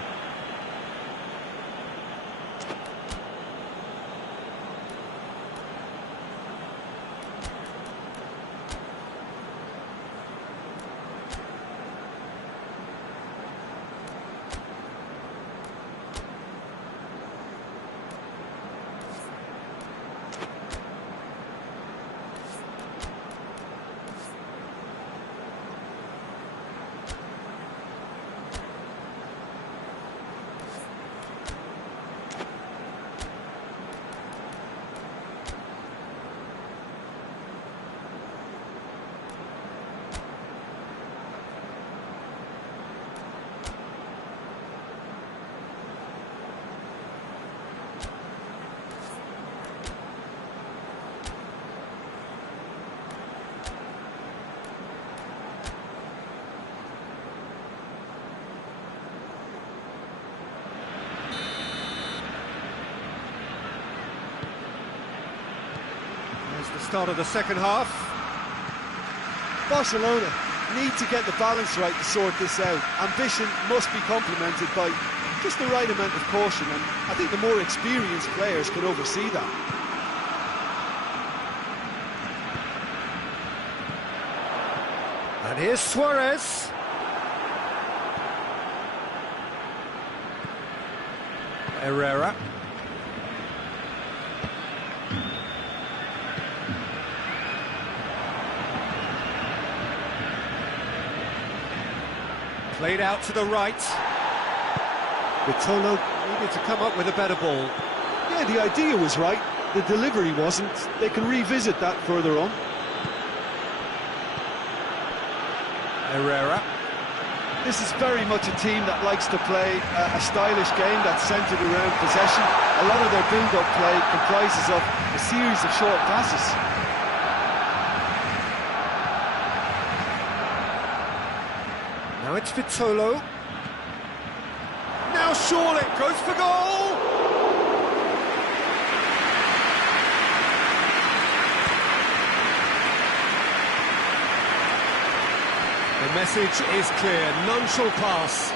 The start of the second half. Barcelona need to get the balance right to sort this out. Ambition must be complemented by just the right amount of caution, and I think the more experienced players can oversee that. And here's Suarez. Herrera. Played out to the right. Vitolo needed to come up with a better ball. Yeah, the idea was right, the delivery wasn't. They can revisit that further on. Herrera. This is very much a team that likes to play a stylish game that's centred around possession. A lot of their build-up play comprises of a series of short passes. Now it's Vitolo. Now Shawlett goes for goal! The message is clear, none shall pass.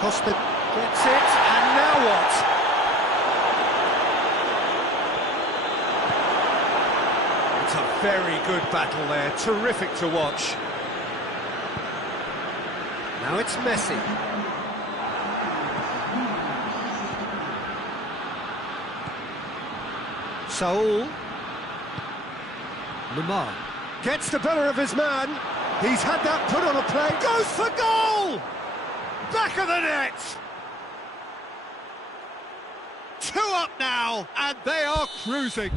Costa gets it, and now what? It's a very good battle there, terrific to watch. Now it's Messi. Saul. Lamar gets the better of his man. He's had that put on a play. Goes for goal! Back of the net! 2 up now, and they are cruising.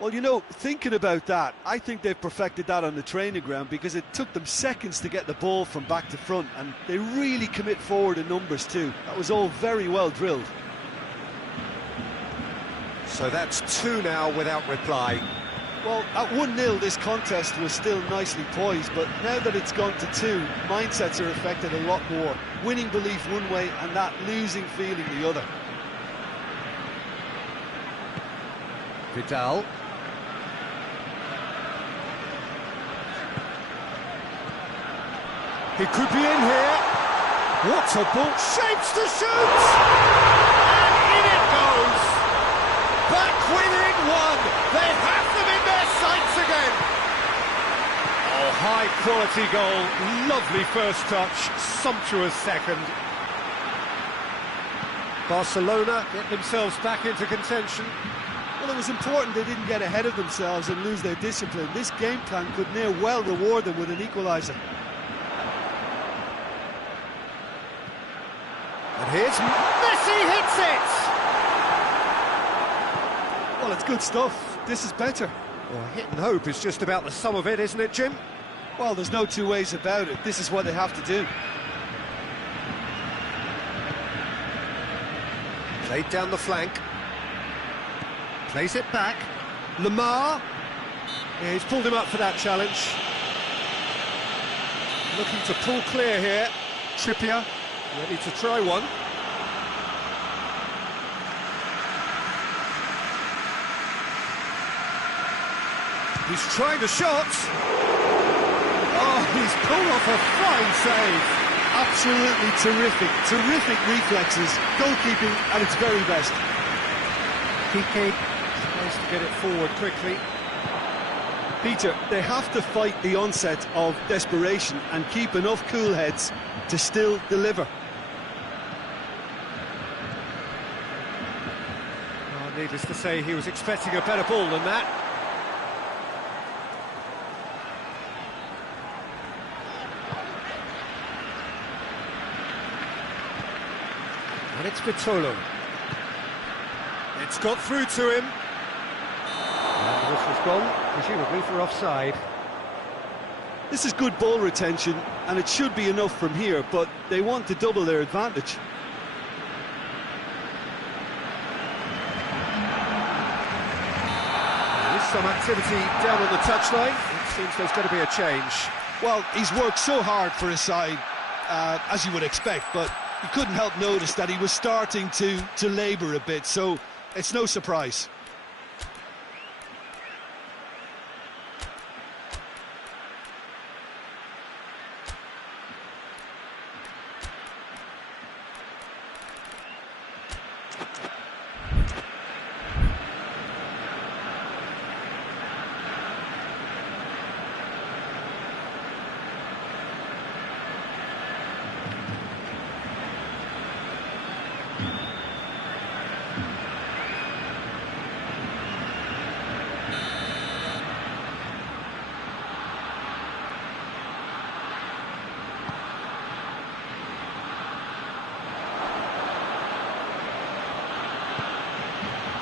Well, you know, thinking about that, I think they've perfected that on the training ground because it took them seconds to get the ball from back to front, and they really commit forward in numbers too. That was all very well drilled. So that's 2 now without reply. Well, at 1-0 this contest was still nicely poised, but now that it's gone to 2, mindsets are affected a lot more. Winning belief one way and that losing feeling the other. Vidal. He could be in here. What a ball. Shapes to shoot! within one. They have them in their sights again. Oh, high-quality goal. Lovely first touch. Sumptuous second. Barcelona get themselves back into contention. Well, it was important they didn't get ahead of themselves and lose their discipline. This game plan could near well reward them with an equaliser. And here's Messi, hits it! Well, it's good stuff. This is better. Well, hit and hope is just about the sum of it, isn't it, Jim? Well, there's no two ways about it. This is what they have to do. Played down the flank. Plays it back. Lamar. Yeah, he's pulled him up for that challenge. Looking to pull clear here. Trippier, ready to try one. He's trying the shot. Oh, he's pulled off a fine save. Absolutely terrific, terrific reflexes, goalkeeping at its very best. Kike tries to get it forward quickly. Peter, they have to fight the onset of desperation and keep enough cool heads to still deliver. Well, needless to say, he was expecting a better ball than that. And it's Vitolo. It's got through to him. And the whistle's gone, presumably for offside. This is good ball retention, and it should be enough from here, but they want to double their advantage. There is some activity down on the touchline. It seems there's going to be a change. Well, he's worked so hard for his side, as you would expect, but you couldn't help notice that he was starting to labour a bit, so it's no surprise.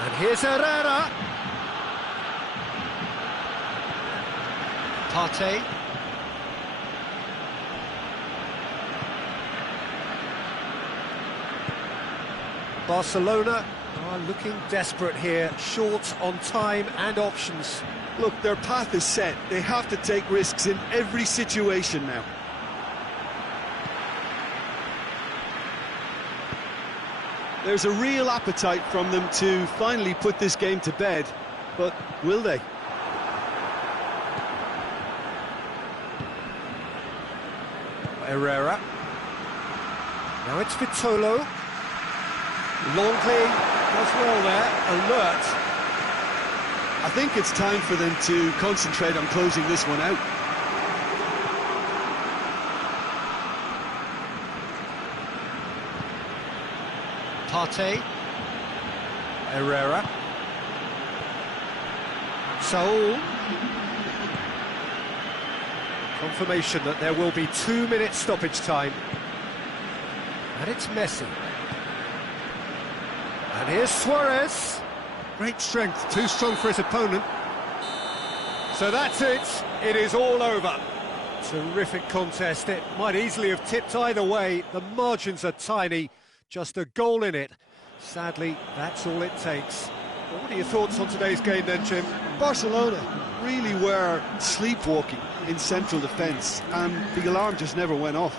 And here's Herrera. Partey. Barcelona are looking desperate here, short on time and options. Look, their path is set. They have to take risks in every situation now. There's a real appetite from them to finally put this game to bed, but will they? Herrera. Now it's Vitolo. Longley does well there, alert. I think it's time for them to concentrate on closing this one out. Partey. Herrera. Saul. Confirmation that there will be 2 minutes stoppage time. And it's Messi. And here's Suarez. Great strength, too strong for his opponent. So that's it. It is all over. Terrific contest. It might easily have tipped either way. The margins are tiny. Just a goal in it. Sadly, that's all it takes. Well, what are your thoughts on today's game then, Jim? Barcelona really were sleepwalking in central defence, and the alarm just never went off.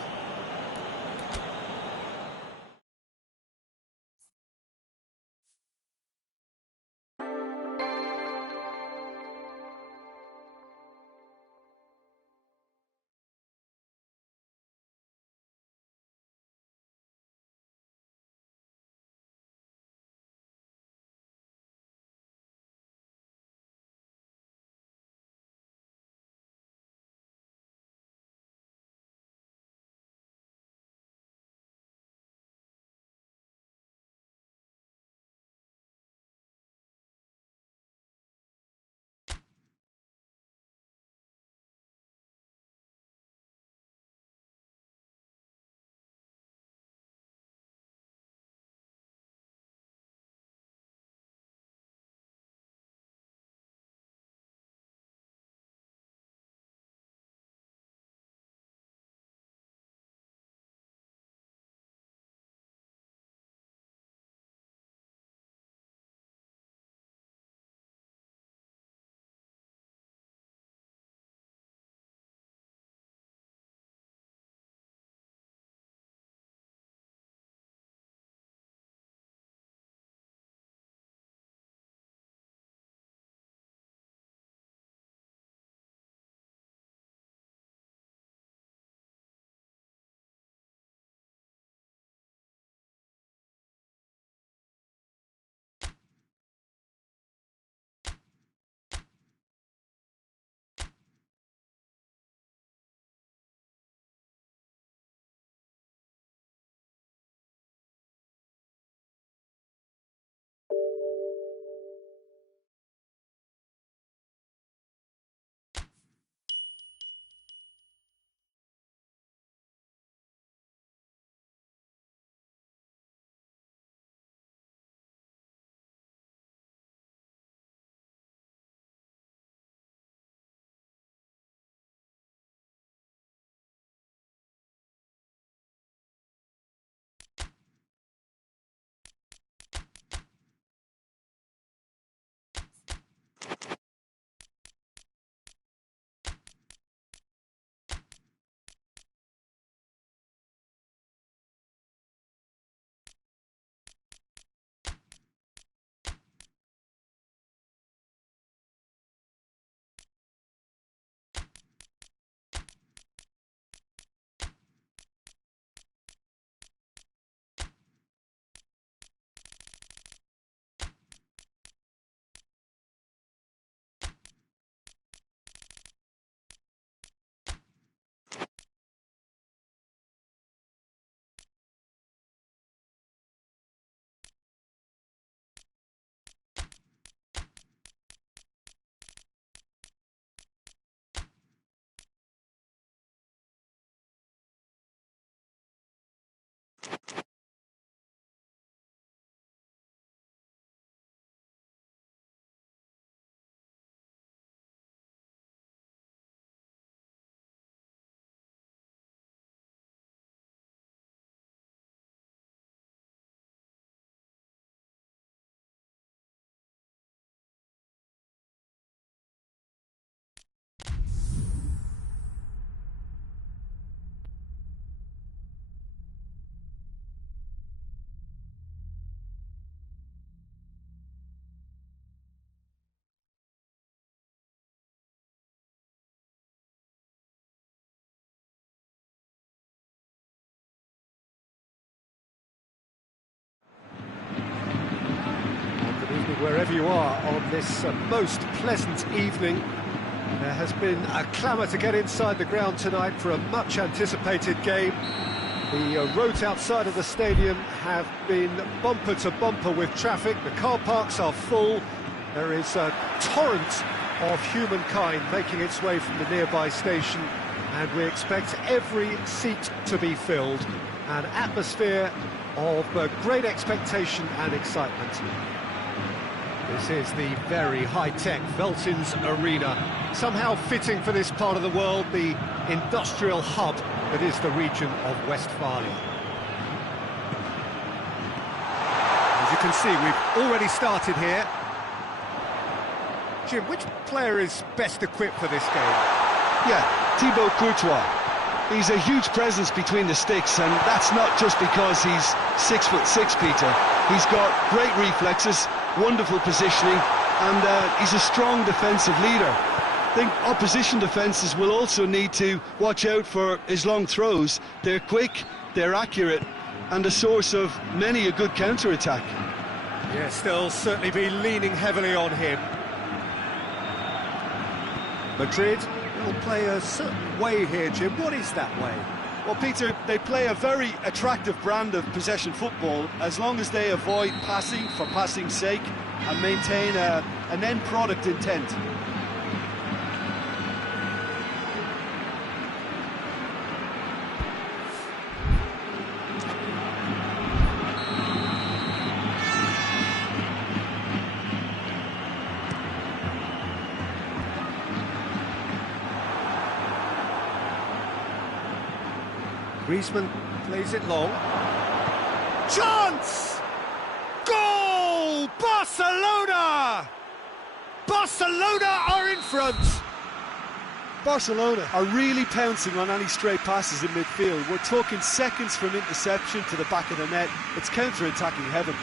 Wherever you are on this most pleasant evening, there has been a clamour to get inside the ground tonight for a much anticipated game. The roads outside of the stadium have been bumper to bumper with traffic. The car parks are full. There is a torrent of humankind making its way from the nearby station, and we expect every seat to be filled. An atmosphere of great expectation and excitement. This is the very high-tech Veltins Arena, somehow fitting for this part of the world, the industrial hub that is the region of Westphalia. As you can see, we've already started here. Jim, which player is best equipped for this game? Yeah, Thibaut Courtois. He's a huge presence between the sticks, and that's not just because he's 6'6", Peter. He's got great reflexes, wonderful positioning, and he's a strong defensive leader. I think opposition defences will also need to watch out for his long throws. They're quick, they're accurate, and a source of many a good counter-attack. Yes, they'll certainly be leaning heavily on him. Madrid will play a certain way here, Jim. What is that way? Well, Peter, they play a very attractive brand of possession football as long as they avoid passing for passing's sake and maintain an end product intent. Griezmann plays it long. Chance! Goal! Barcelona! Barcelona are in front! Barcelona are really pouncing on any stray passes in midfield. We're talking seconds from interception to the back of the net. It's counter-attacking heaven.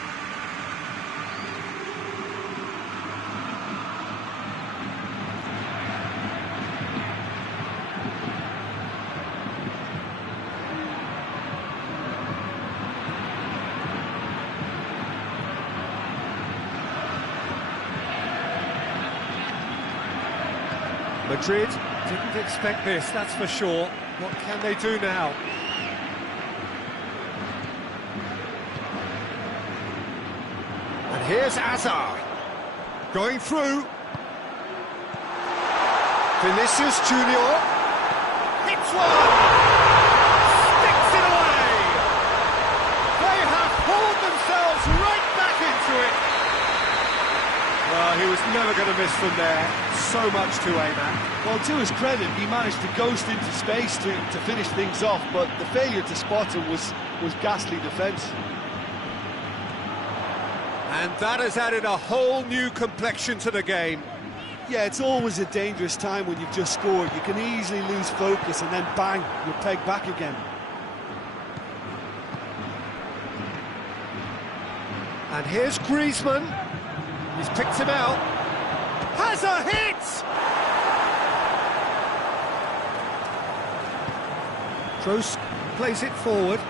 Madrid didn't expect this, that's for sure. What can they do now? And here's Hazard. Going through. Vinicius Junior. Hits one! Sticks it away! They have pulled themselves right back into it. Well, he was never going to miss from there. So much to aim at. Well, to his credit, he managed to ghost into space to finish things off, but the failure to spot him was ghastly defence. And that has added a whole new complexion to the game. Yeah, it's always a dangerous time when you've just scored. You can easily lose focus and then bang, you're pegged back again. And here's Griezmann. He's picked him out. Has a hit! Kroos plays it forward.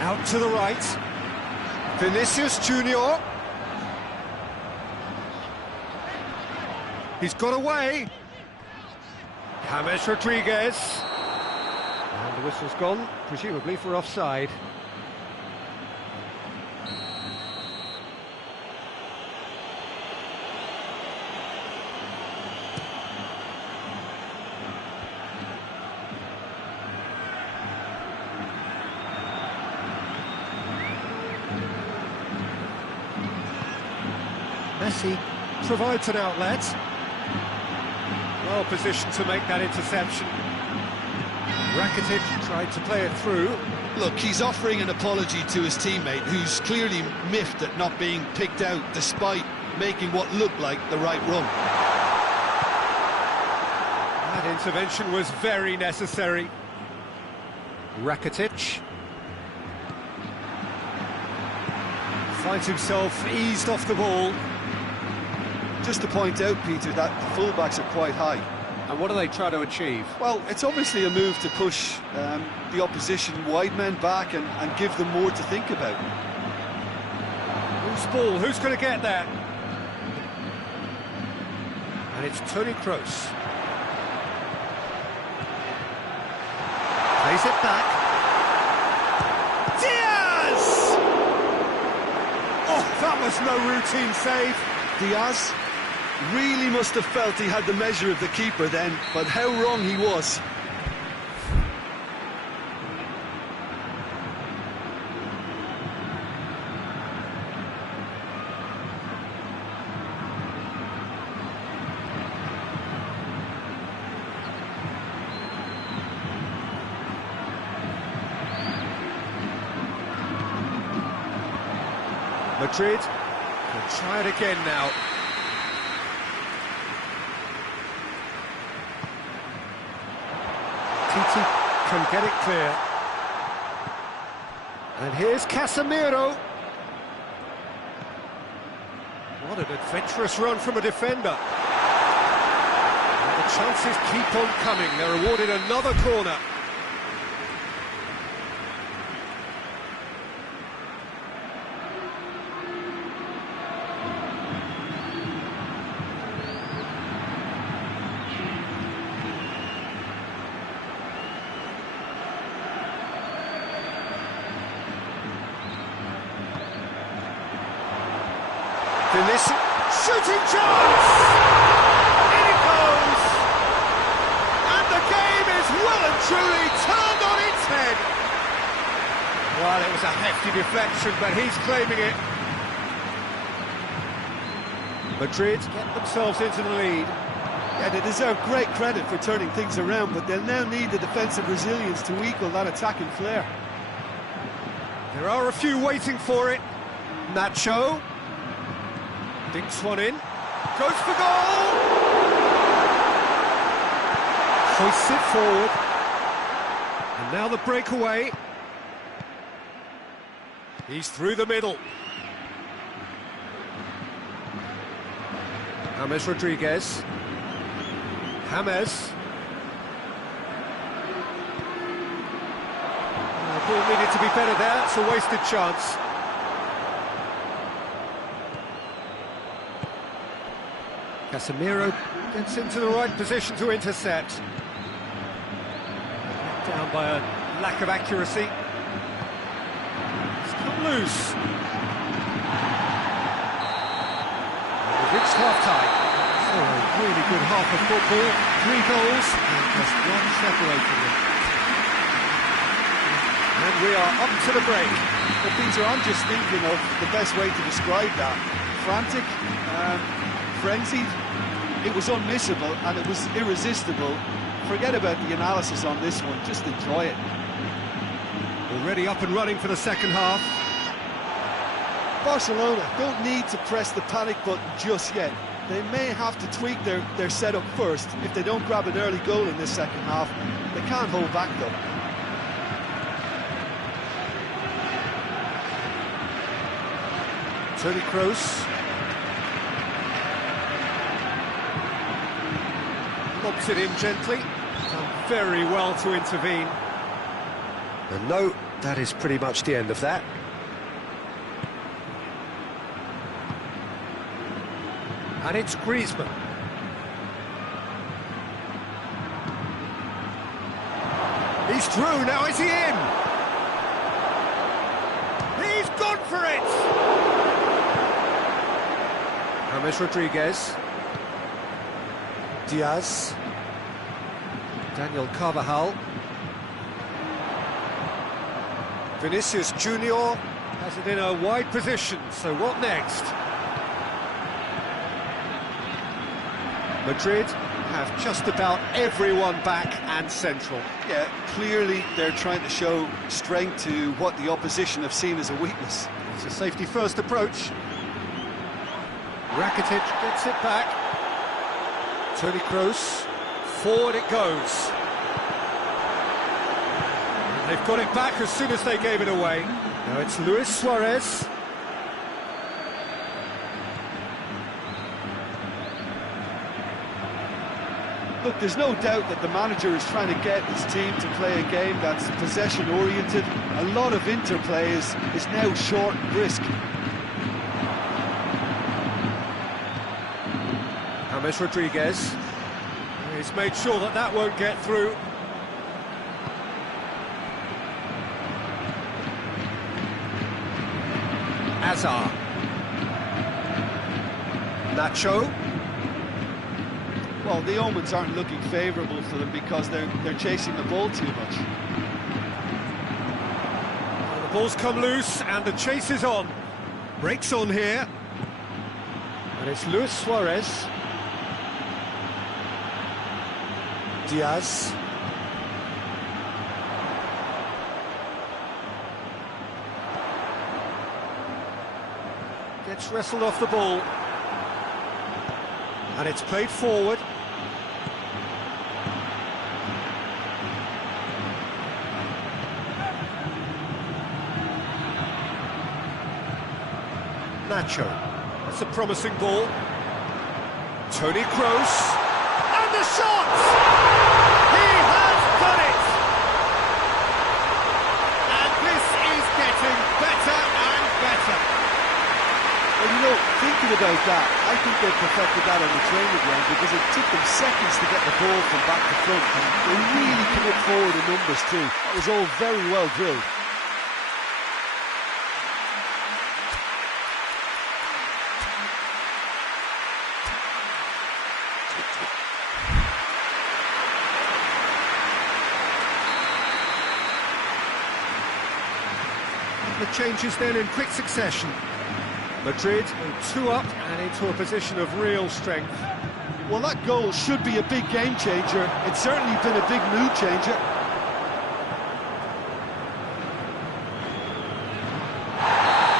Out to the right. Vinicius Junior. He's got away. James Rodriguez. And the whistle's gone, presumably for offside. Messi provides an outlet. Well positioned to make that interception. Rakitic tried to play it through. Look, he's offering an apology to his teammate, who's clearly miffed at not being picked out despite making what looked like the right run. That intervention was very necessary. Rakitic finds himself eased off the ball. Just to point out, Peter, that the fullbacks are quite high. And what do they try to achieve? Well, it's obviously a move to push the opposition wide men back and give them more to think about. Who's ball? Who's going to get that? And it's Toni Kroos. Plays it back. Diaz! Oh, that was no routine save. Diaz really must have felt he had the measure of the keeper then, but how wrong he was. Madrid will try it again now. Titi can get it clear. And here's Casemiro. What an adventurous run from a defender. And the chances keep on coming. They're awarded another corner. Vinicius, shooting chance! In it goes! And the game is well and truly turned on its head! Well, it was a hefty deflection, but he's claiming it. Madrid get themselves into the lead. Yeah, they deserve great credit for turning things around, but they'll now need the defensive resilience to equal that attacking flair. There are a few waiting for it. Nacho dinks one in, goes for goal! Hoists it forward. And now the breakaway. He's through the middle. James Rodriguez. James. The ball needed to be better there, it's a wasted chance. Casemiro gets into the right position to intercept. Down by a lack of accuracy. It's come loose. We've reached half-time. So a really good half of football. 3 goals and just one separating them. And we are up to the break. Well, Peter, I'm just thinking of the best way to describe that. Frantic, frenzied. It was unmissable and it was irresistible. Forget about the analysis on this one, just enjoy it. Already up and running for the second half. Barcelona don't need to press the panic button just yet. They may have to tweak their setup first if they don't grab an early goal in this second half. They can't hold back though. Toni Kroos. Lobs it in gently. Done very well to intervene. And no, that is pretty much the end of that. And it's Griezmann. He's through, now is he in? He's gone for it! James Rodriguez. Diaz. Daniel Carvajal. Vinicius Junior has it in a wide position, so what next? Madrid have just about everyone back and central. Yeah, clearly they're trying to show strength to what the opposition have seen as a weakness. It's a safety-first approach. Rakitic gets it back. Toni Kroos, forward it goes. And they've got it back as soon as they gave it away. Now it's Luis Suarez. Look, there's no doubt that the manager is trying to get his team to play a game that's possession-oriented. A lot of interplay is now short and brisk. James Rodriguez. He's made sure that that won't get through. Hazard. Nacho. Well, the omens aren't looking favourable for them because they're chasing the ball too much. Well, the ball's come loose and the chase is on. Breaks on here. And it's Luis Suarez. Diaz. Gets wrestled off the ball. And it's played forward. Nacho. That's a promising ball. Toni Kroos. And the shot! He has done it! And this is getting better and better. Well, you know, thinking about that, I think they perfected that on the training ground because it took them seconds to get the ball from back to front. And they really commit forward in numbers too. That was all very well drilled. The changes then in quick succession. Madrid two up and into a position of real strength. Well, that goal should be a big game changer. It's certainly been a big mood changer.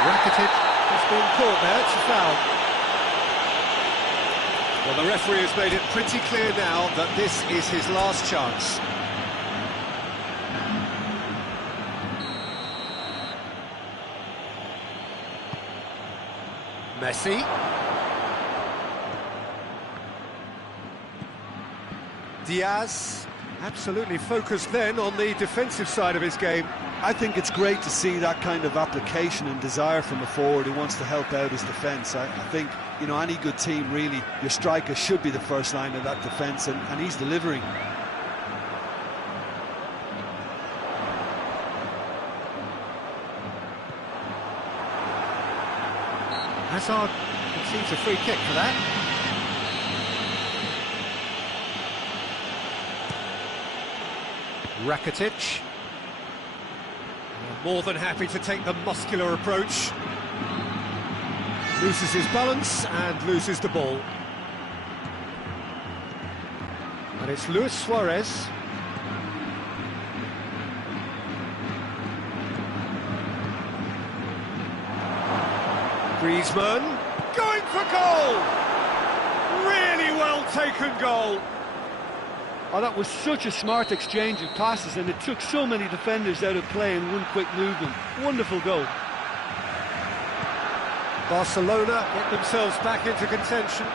Rakitic has been caught there, it's a foul. Well, the referee has made it pretty clear now that this is his last chance. Messi. Diaz, absolutely focused then on the defensive side of his game. I think it's great to see that kind of application and desire from a forward who wants to help out his defence. I think, you know, any good team, really, your striker should be the first line of that defence, and he's delivering. Hazard conceives a free kick for that. Rakitic. More than happy to take the muscular approach. Loses his balance and loses the ball. And it's Luis Suarez. Griezmann, going for goal! Really well taken goal. Oh, that was such a smart exchange of passes, and it took so many defenders out of play in one quick movement. Wonderful goal. Barcelona get themselves back into contention.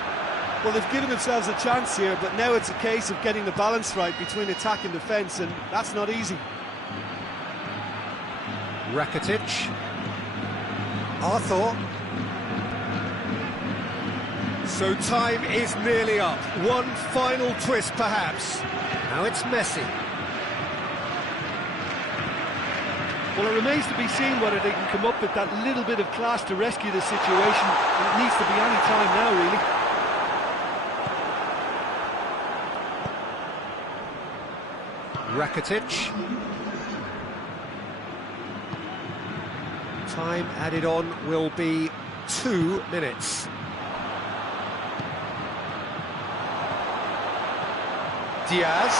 Well, they've given themselves a chance here, but now it's a case of getting the balance right between attack and defence, and that's not easy. Rakitic. Arthur. So time is nearly up. One final twist, perhaps. Now it's Messi. Well, it remains to be seen whether they can come up with that little bit of class to rescue the situation. And it needs to be any time now, really. Rakitic. Time added on will be 2 minutes. Diaz.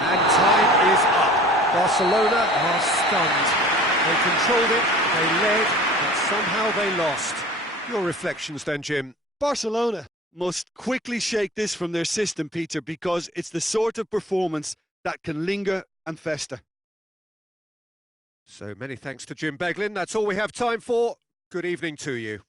And time is up. Barcelona are stunned. They controlled it, they led, but somehow they lost. Your reflections then, Jim? Barcelona must quickly shake this from their system, Peter, because it's the sort of performance that can linger and fester. So many thanks to Jim Beglin. That's all we have time for. Good evening to you.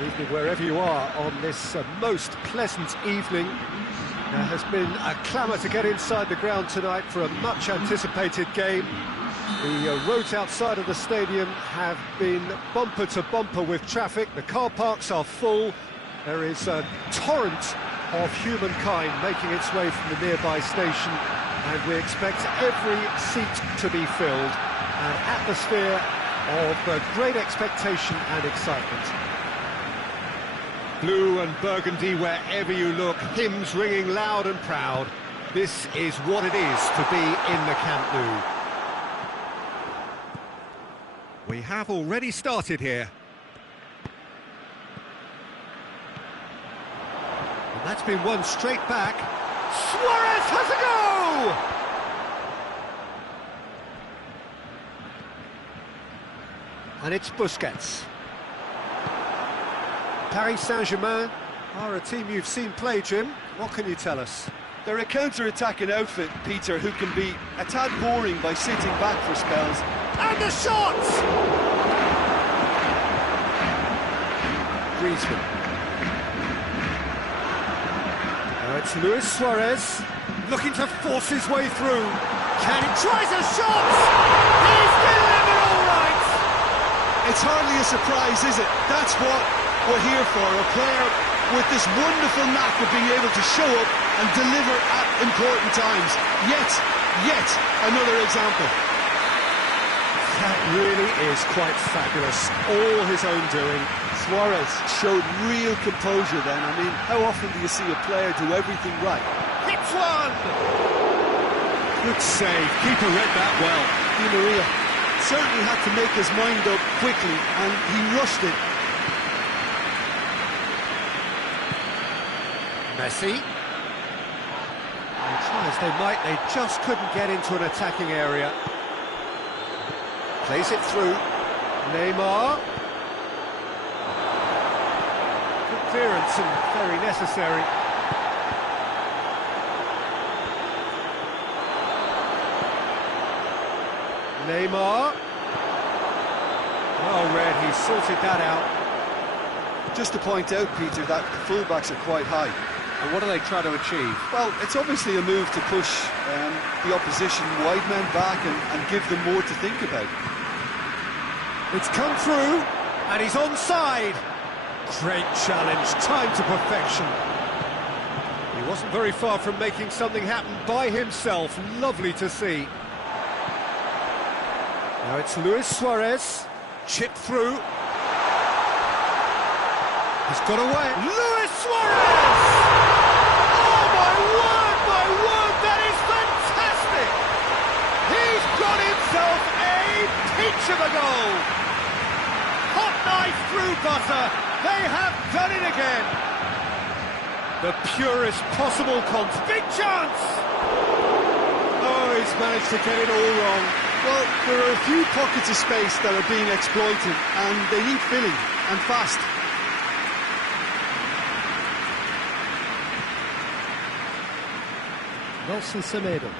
Good evening wherever you are on this most pleasant evening. There has been a clamour to get inside the ground tonight for a much-anticipated game. The roads outside of the stadium have been bumper to bumper with traffic. The car parks are full. There is a torrent of humankind making its way from the nearby station, and we expect every seat to be filled. An atmosphere of great expectation and excitement. Blue and burgundy wherever you look, hymns ringing loud and proud. This is what it is to be in the Camp Nou. We have already started here. And that's been one straight back. Suarez has a go! And it's Busquets. Paris Saint-Germain are a team you've seen play, Jim. What can you tell us? They're a counter-attacking outfit, Peter, who can be a tad boring by sitting back for spells. And the shots! Griezmann. Now it's Luis Suarez, looking to force his way through. Can he tries a shot? He's delivered all right! It's hardly a surprise, is it? That's what we're here for, a player with this wonderful knack of being able to show up and deliver at important times. Yet another example. That really is quite fabulous, all his own doing. Suarez showed real composure then. I mean, how often do you see a player do everything right? Hits one! Good save, keeper read that well. Di Maria certainly had to make his mind up quickly, and he rushed it. Messi. They try as they might, they just couldn't get into an attacking area. Plays it through. Neymar. Good clearance and very necessary. Neymar. Oh, Red, he sorted that out. Just to point out, Peter, that the fullbacks are quite high. And what do they try to achieve? Well, it's obviously a move to push the opposition wide men back and give them more to think about. It's come through, and he's onside. Great challenge, time to perfection. He wasn't very far from making something happen by himself. Lovely to see. Now it's Luis Suarez, chipped through. He's got away. Luis Suarez! Oh my word, that is fantastic! He's got himself a peach of a goal. Hot knife through butter. They have done it again. The purest possible contact. Big chance! Oh, he's managed to get it all wrong. Well, there are a few pockets of space that are being exploited, and they need filling, and fast. Nelson Semedo.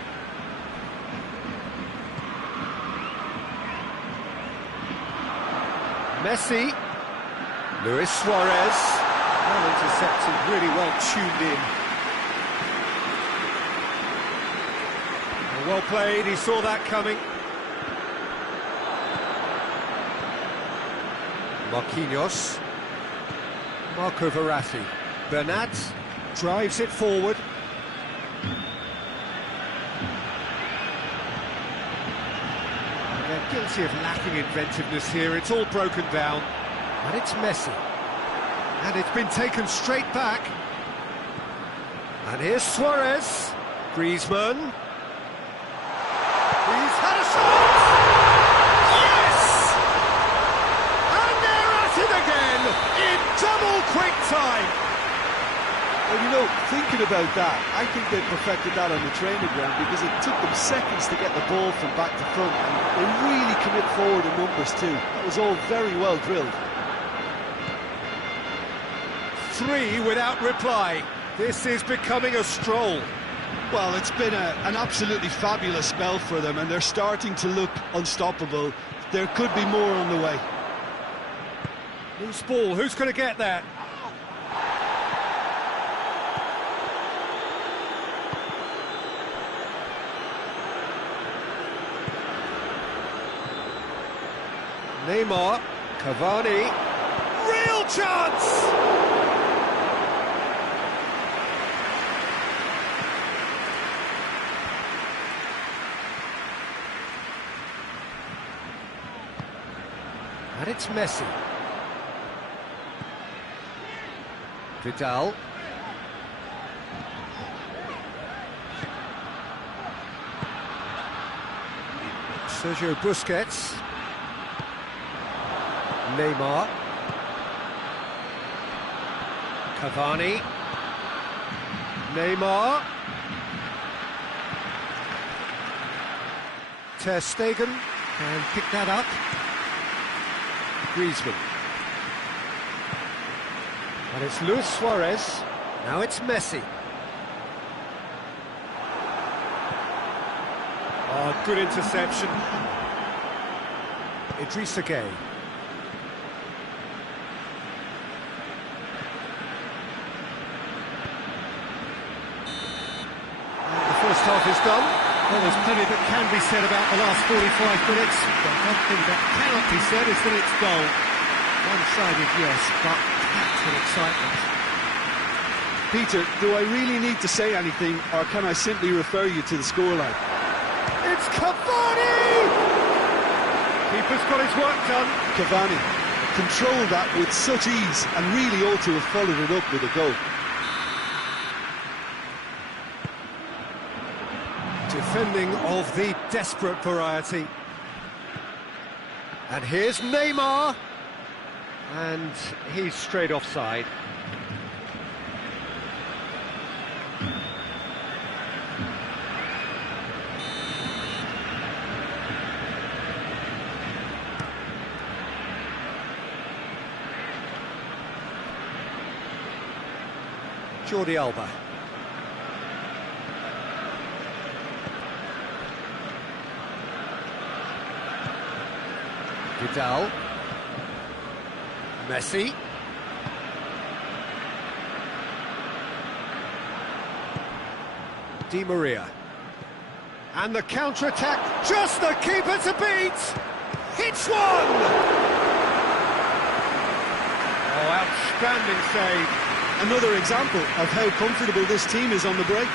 Messi. Luis Suarez. Well intercepted, really well tuned in. Well played, he saw that coming. Marquinhos. Marco Verratti. Bernat drives it forward. They're guilty of lacking inventiveness here. It's all broken down. And it's Messi. And it's been taken straight back. And here's Suarez. Griezmann. He's had a shot! Yes! And they're at it again in double quick time. Well, you know, thinking about that, I think they perfected that on the training ground because it took them seconds to get the ball from back to front, and they really commit forward in numbers too. That was all very well drilled. 3 without reply. This is becoming a stroll. Well, it's been an absolutely fabulous spell for them, and they're starting to look unstoppable. There could be more on the way. Loose ball, who's going to get that? Neymar, Cavani, real chance! And it's Messi. Vidal. Sergio Busquets. Neymar. Cavani. Neymar. Ter Stegen can pick that up. Griezmann. And it's Luis Suarez. Now it's Messi. Oh, good interception. Idrissa Gueye. First half is done. Well, there's plenty that can be said about the last 45 minutes, but one thing that cannot be said is that it's goal. One-sided, yes, but packed with excitement. Peter, do I really need to say anything, or can I simply refer you to the scoreline? It's Cavani! Keeper's got his work done. Cavani controlled that with such ease and really ought to have followed it up with a goal. Defending of the desperate variety. And here's Neymar. And he's straight offside. Jordi Alba. Vidal. Messi. Di Maria. And the counter-attack, just the keeper to beat! Hits one! Oh, outstanding save. Another example of how comfortable this team is on the break.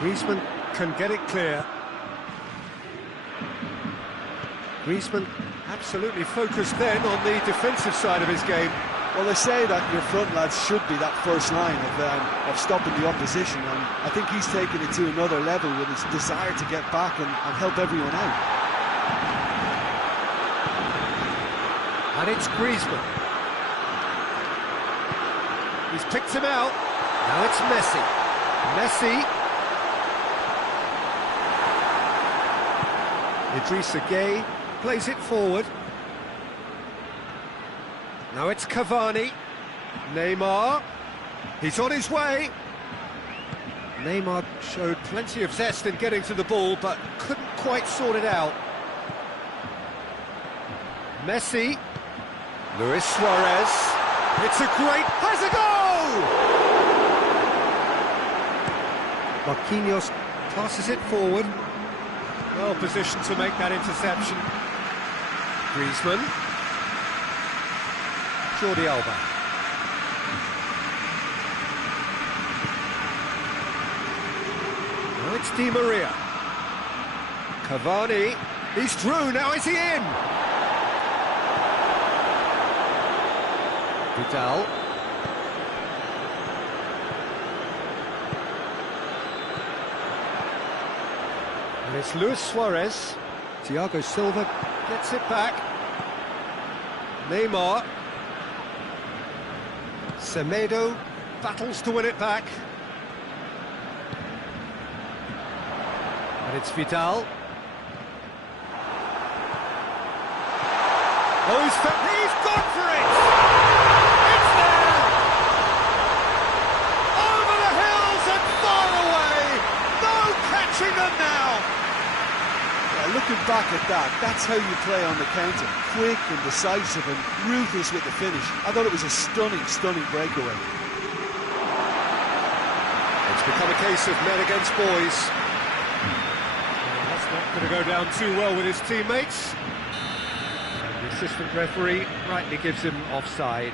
Griezmann can get it clear. Griezmann absolutely focused then on the defensive side of his game. Well, they say that your front lads should be that first line of stopping the opposition, and I think he's taken it to another level with his desire to get back and help everyone out. And it's Griezmann. He's picked him out. Now it's Messi. Messi. Idrissa Gueye plays it forward. Now it's Cavani. Neymar. He's on his way. Neymar showed plenty of zest in getting to the ball, but couldn't quite sort it out. Messi. Luis Suarez. It's a great... has a goal! Marquinhos passes it forward. Well positioned to make that interception. Griezmann. Jordi Alba. Now it's Di Maria. Cavani. He's through, now is he in? Vidal. And it's Luis Suarez. Thiago Silva gets it back. Neymar. Semedo battles to win it back. And it's Vidal. Oh, he's gone for it! It's there! Over the hill! looking back at that, that's how you play on the counter. Quick and decisive and ruthless with the finish. I thought it was a stunning, stunning breakaway. It's become a case of men against boys. That's not going to go down too well with his teammates. And the assistant referee rightly gives him offside.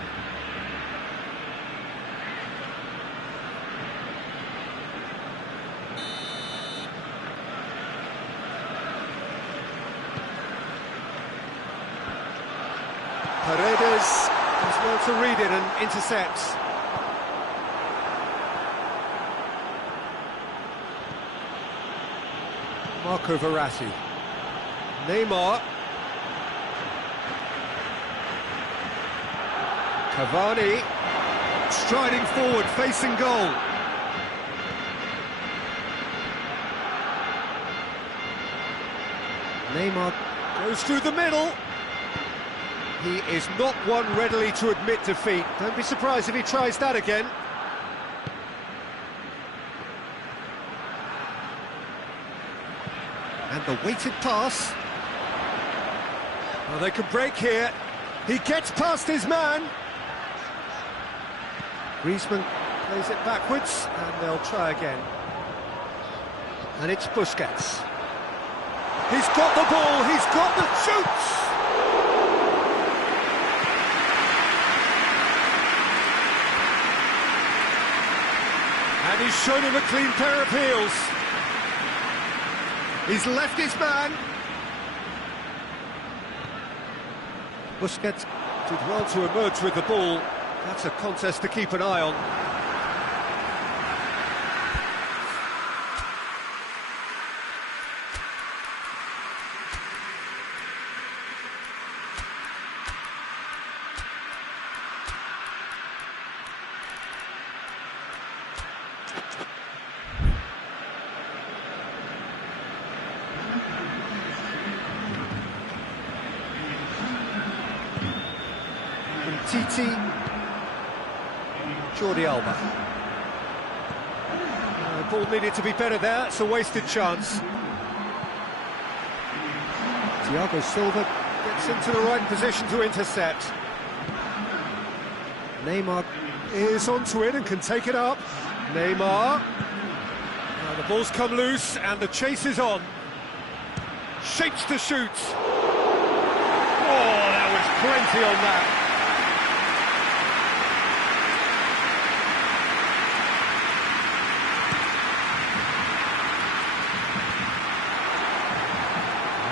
Paredes does well to read it and intercepts. Marco Verratti. Neymar. Cavani. Striding forward, facing goal. Neymar goes through the middle. He is not one readily to admit defeat. Don't be surprised if he tries that again. And the weighted pass. Well, they can break here. He gets past his man. Griezmann plays it backwards, and they'll try again. And it's Busquets. He's got the ball, he's got the shoots! And he's shown him a clean pair of heels. He's left his man. Busquets did well to emerge with the ball. That's a contest to keep an eye on. Titi, Jordi Alba. The ball needed to be better there, it's a wasted chance. Thiago Silva gets into the right position to intercept. Neymar is onto it and can take it up. Neymar. Now the ball's come loose and the chase is on. Shapes to shoot. Oh, there was plenty on that.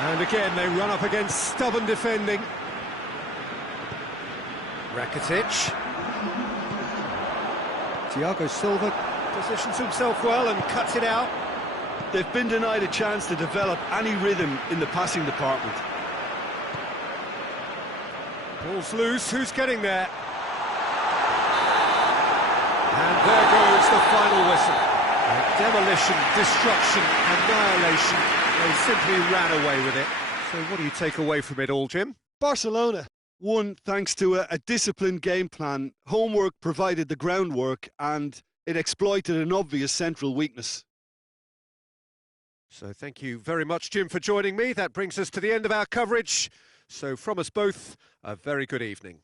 And again, they run up against stubborn defending. Rakitic. Thiago Silva positions himself well and cuts it out. They've been denied a chance to develop any rhythm in the passing department. Ball's loose, who's getting there? And there goes the final whistle. Demolition, destruction, annihilation. They simply ran away with it. So what do you take away from it all, Jim? Barcelona won thanks to a disciplined game plan. Homework provided the groundwork and it exploited an obvious central weakness. So thank you very much, Jim, for joining me. That brings us to the end of our coverage. So from us both, a very good evening.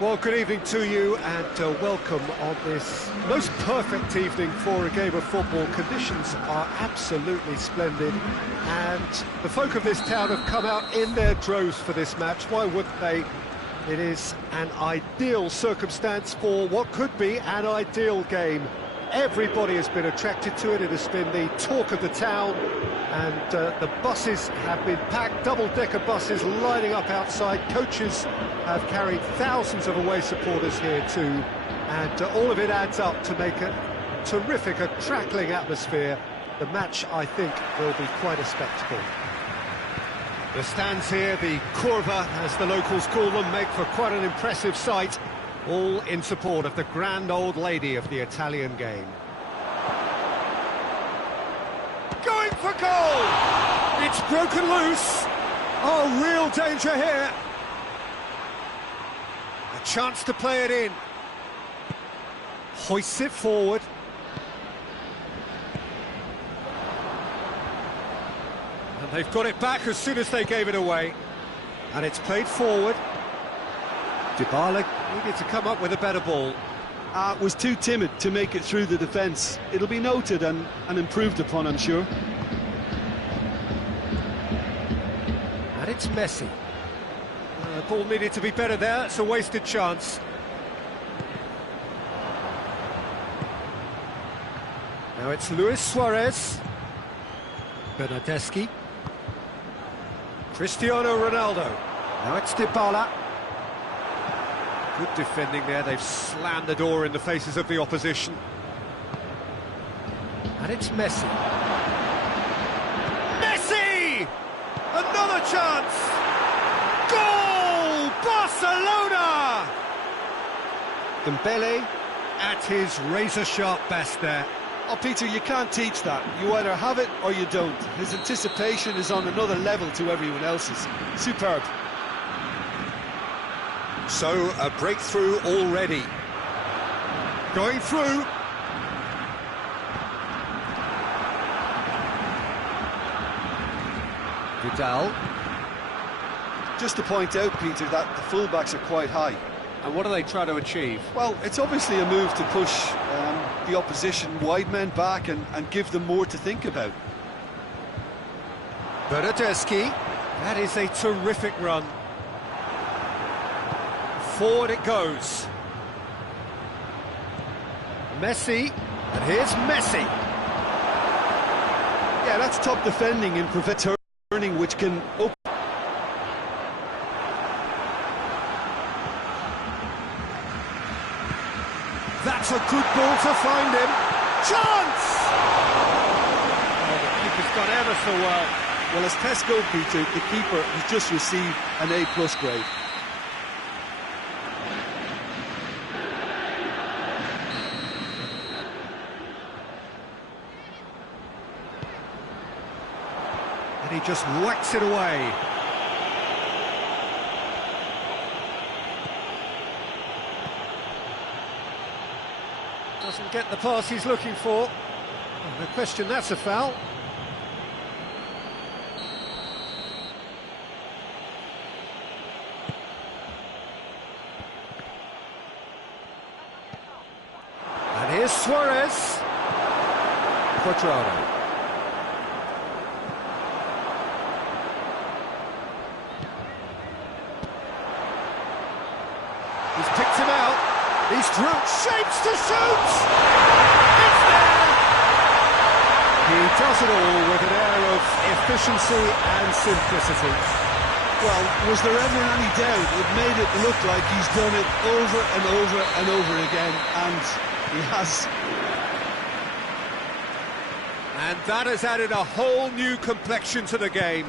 Well, good evening to you and welcome on this most perfect evening for a game of football. Conditions are absolutely splendid and the folk of this town have come out in their droves for this match. Why wouldn't they? It is an ideal circumstance for what could be an ideal game. Everybody has been attracted to it. It has been the talk of the town, and the buses have been packed, double-decker buses lining up outside. Coaches have carried thousands of away supporters here too, and all of it adds up to make a terrific, a crackling atmosphere. The match, I think, will be quite a spectacle. The stands here, the curva, as the locals call them, make for quite an impressive sight. All in support of the grand old lady of the Italian game. Going for goal! It's broken loose. Oh, real danger here. A chance to play it in. Hoists it forward. And they've got it back as soon as they gave it away. And it's played forward. Dybala needed to come up with a better ball. Was too timid to make it through the defence. It'll be noted and improved upon, I'm sure. And it's Messi. The ball needed to be better there. It's a wasted chance. Now it's Luis Suarez. Bernardeschi. Cristiano Ronaldo. Now it's Dybala. Good defending there, they've slammed the door in the faces of the opposition. And it's Messi. Messi! Another chance! Goal! Barcelona! Dembele at his razor-sharp best there. Oh, Peter, you can't teach that. You either have it or you don't. His anticipation is on another level to everyone else's. Superb. So, a breakthrough already. Going through. Vidal. Just to point out, Peter, that the fullbacks are quite high. And what are they trying to achieve? Well, it's obviously a move to push the opposition wide men back and give them more to think about. Bernardeschi. That is a terrific run. Forward it goes. Messi, and here's Messi. Yeah, that's top defending and prevent turning, which can open. That's a good ball to find him. Chance! Oh, the keeper's done ever so well. Well, as tests go, Peter, the keeper has just received an A+ grade. And he just whacks it away. Doesn't get the pass he's looking for. Oh, no question, that's a foul. And here's Suarez. Quadrado. He's picked him out. He's through. Shapes to shoot! It's there! He does it all with an air of efficiency and simplicity. Well, was there ever any doubt? It made it look like he's done it over and over and over again, and he has. And that has added a whole new complexion to the game.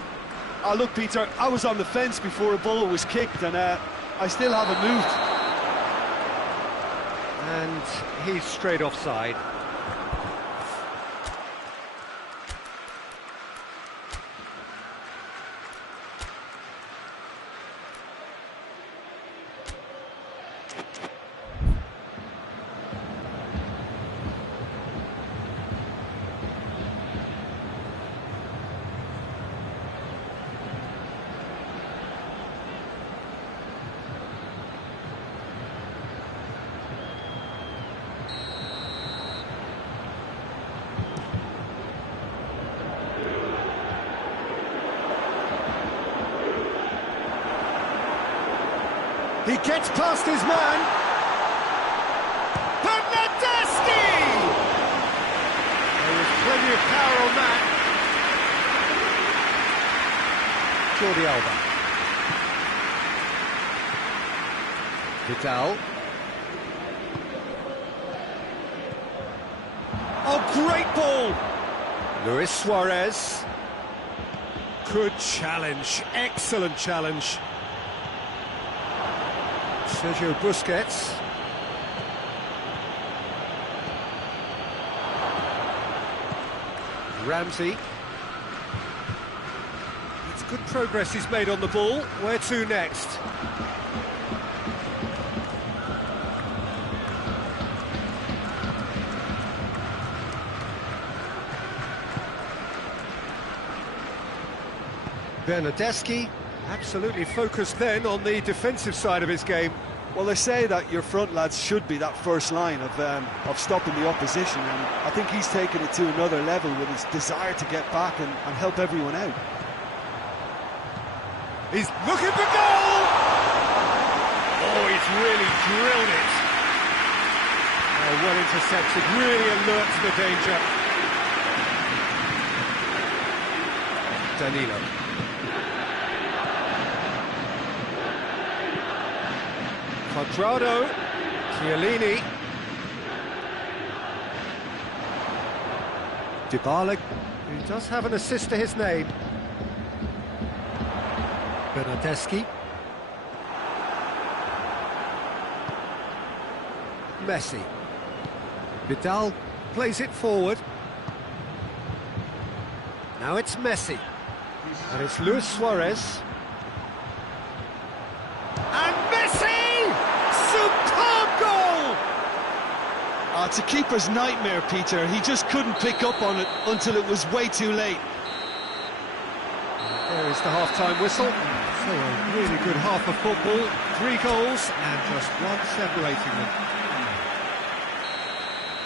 Oh, look, Peter, I was on the fence before a ball was kicked, and I still haven't moved. And he's straight offside. He gets past his man. Bernardeschi! There was plenty of power on that. Jordi Alba. Vidal. Oh, great ball! Luis Suarez. Good challenge, excellent challenge. Sergio Busquets. Ramsey. It's good progress he's made on the ball. Where to next? Bernardeschi, absolutely focused then on the defensive side of his game. Well, they say that your front lads should be that first line of stopping the opposition, and I think he's taken it to another level with his desire to get back and help everyone out. He's looking for goal! Oh, he's really drilled it. Oh, well intercepted, really alert to the danger. Danilo. Quadrado, Chiellini, Dybala, who does have an assist to his name. Bernardeschi, Messi, Vidal plays it forward. Now it's Messi, and it's Luis Suarez. And Messi! Superb goal! It's a keeper's nightmare, Peter. He just couldn't pick up on it until it was way too late. There is the half-time whistle. So a really good half of football. 3 goals and just one separating them.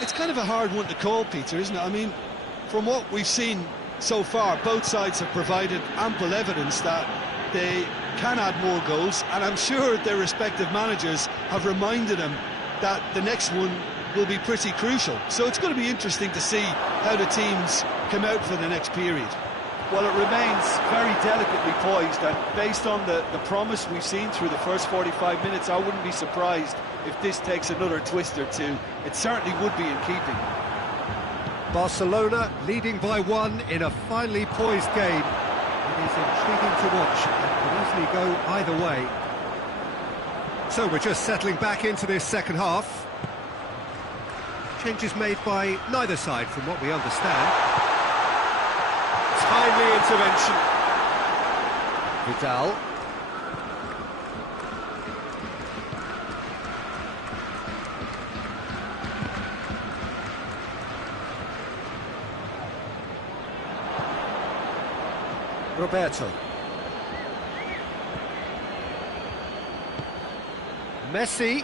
It's kind of a hard one to call, Peter, isn't it? I mean, from what we've seen so far, both sides have provided ample evidence that they can add more goals, and I'm sure their respective managers have reminded them that the next one will be pretty crucial. So it's going to be interesting to see how the teams come out for the next period. Well, it remains very delicately poised, and based on the promise we've seen through the first 45 minutes, I wouldn't be surprised if this takes another twist or two. It certainly would be in keeping. Barcelona leading by 1 in a finely poised game. It is intriguing to watch and could easily go either way. So we're just settling back into this second half. Changes made by neither side from what we understand. Timely intervention. Vidal. Roberto. Messi.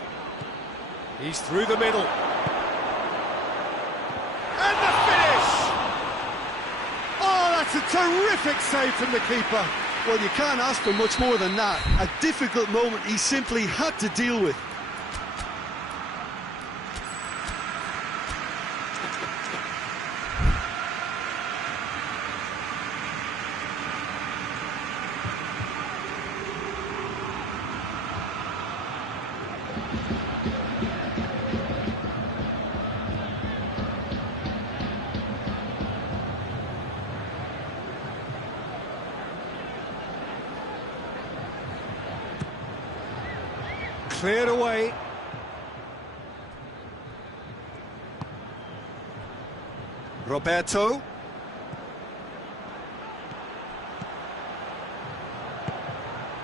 He's through the middle. And the finish! Oh, that's a terrific save from the keeper. Well, you can't ask for much more than that. A difficult moment he simply had to deal with. Cleared away. Roberto.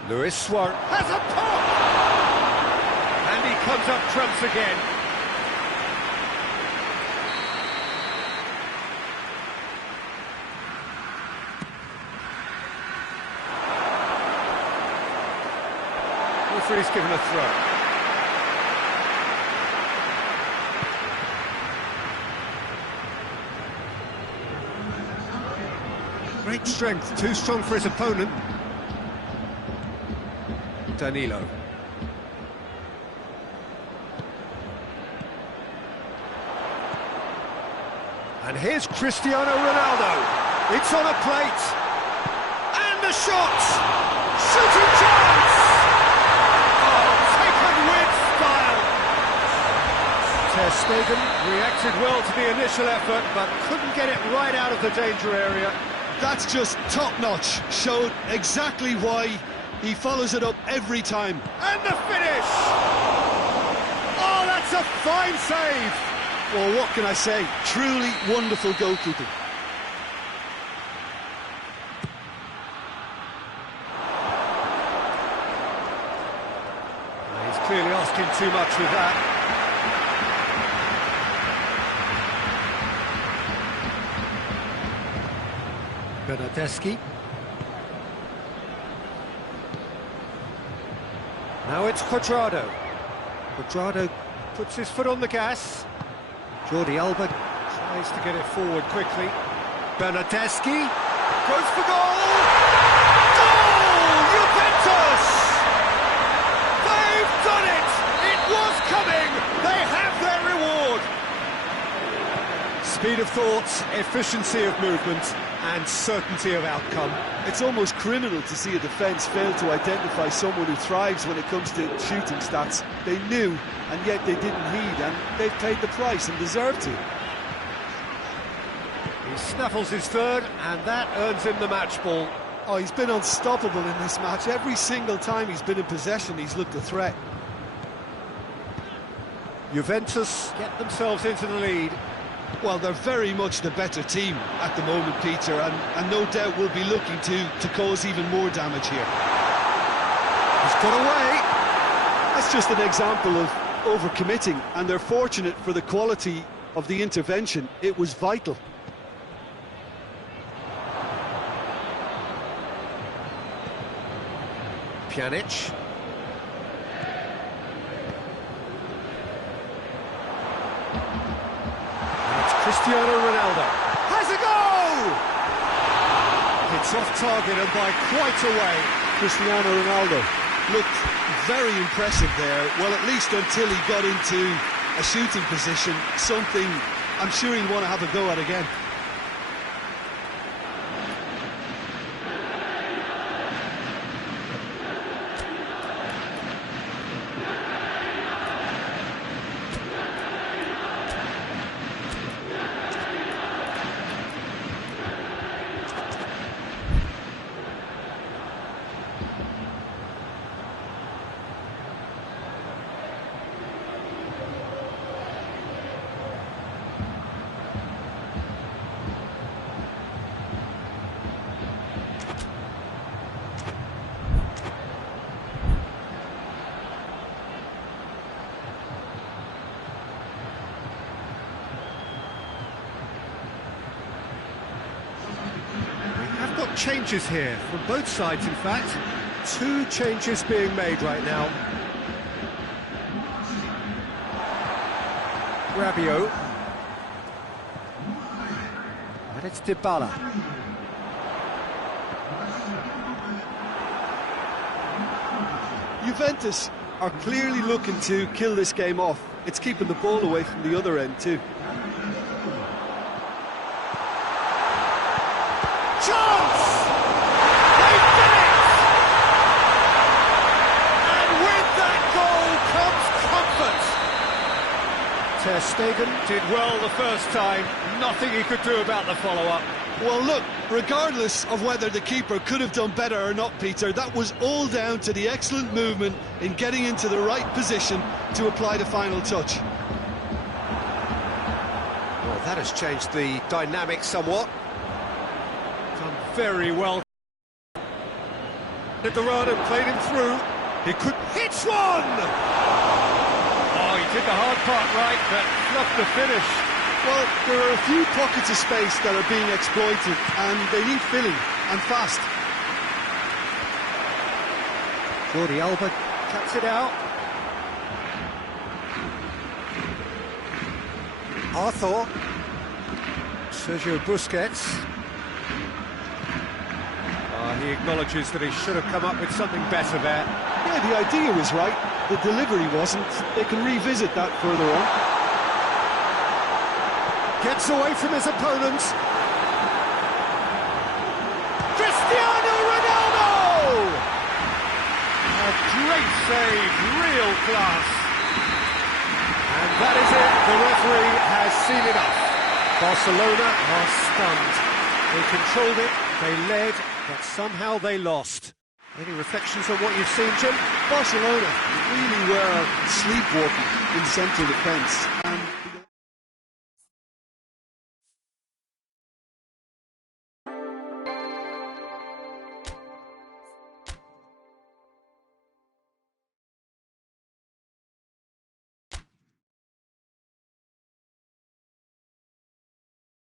Luis Suarez has a pop! And he comes up trumps again. Referee's given a throw. Great strength, too strong for his opponent. Danilo. And here's Cristiano Ronaldo. It's on a plate. And the shot! Shooting chance! Oh, taken with style. Ter Stegen reacted well to the initial effort, but couldn't get it right out of the danger area. That's just top-notch. Showed exactly why he follows it up every time. And the finish! Oh, that's a fine save! Well, what can I say? Truly wonderful goalkeeping. He's clearly asking too much with that. Bernardeschi. Now it's Cuadrado. Cuadrado puts his foot on the gas. Jordi Alba tries to get it forward quickly. Bernardeschi goes for goal! Goal! Juventus! They've done it! It was coming! They have their reward! Speed of thought, efficiency of movement, and certainty of outcome. It's almost criminal to see a defence fail to identify someone who thrives when it comes to shooting stats. They knew, and yet they didn't heed, and they've paid the price and deserve to. He snaffles his third, and that earns him the match ball. Oh, he's been unstoppable in this match. Every single time he's been in possession, he's looked a threat. Juventus get themselves into the lead. Well, they're very much the better team at the moment, Peter, and no doubt will be looking to cause even more damage here. He's got away. That's just an example of overcommitting, and they're fortunate for the quality of the intervention. It was vital. Pjanic. Cristiano Ronaldo has a goal! It's off target and by quite a way. Cristiano Ronaldo looked very impressive there, well, at least until he got into a shooting position, something I'm sure he'll want to have a go at again. Changes here from both sides, in fact. 2 changes being made right now. Rabiot. And it's Dybala. Juventus are clearly looking to kill this game off. It's keeping the ball away from the other end too. Chance! They did it! And with that goal comes comfort. Ter Stegen did well the first time. Nothing he could do about the follow-up. Well, look, regardless of whether the keeper could have done better or not, Peter, that was all down to the excellent movement in getting into the right position to apply the final touch. Well, that has changed the dynamic somewhat. Done very well. Dorado played him through. He could hit one! Oh, he did the hard part right, but fluffed the finish. Well, there are a few pockets of space that are being exploited, and they need filling, and fast. Jordi Alba cuts it out. Arthur. Sergio Busquets. He acknowledges that he should have come up with something better there. Yeah, the idea was right, the delivery wasn't. They can revisit that further on. Gets away from his opponents. Cristiano Ronaldo! A great save, real class. And that is it, the referee has seen enough. Barcelona are stunned. They controlled it, they led, but somehow they lost. Any reflections on what you've seen, Jim? Barcelona really were sleepwalking in central defence, and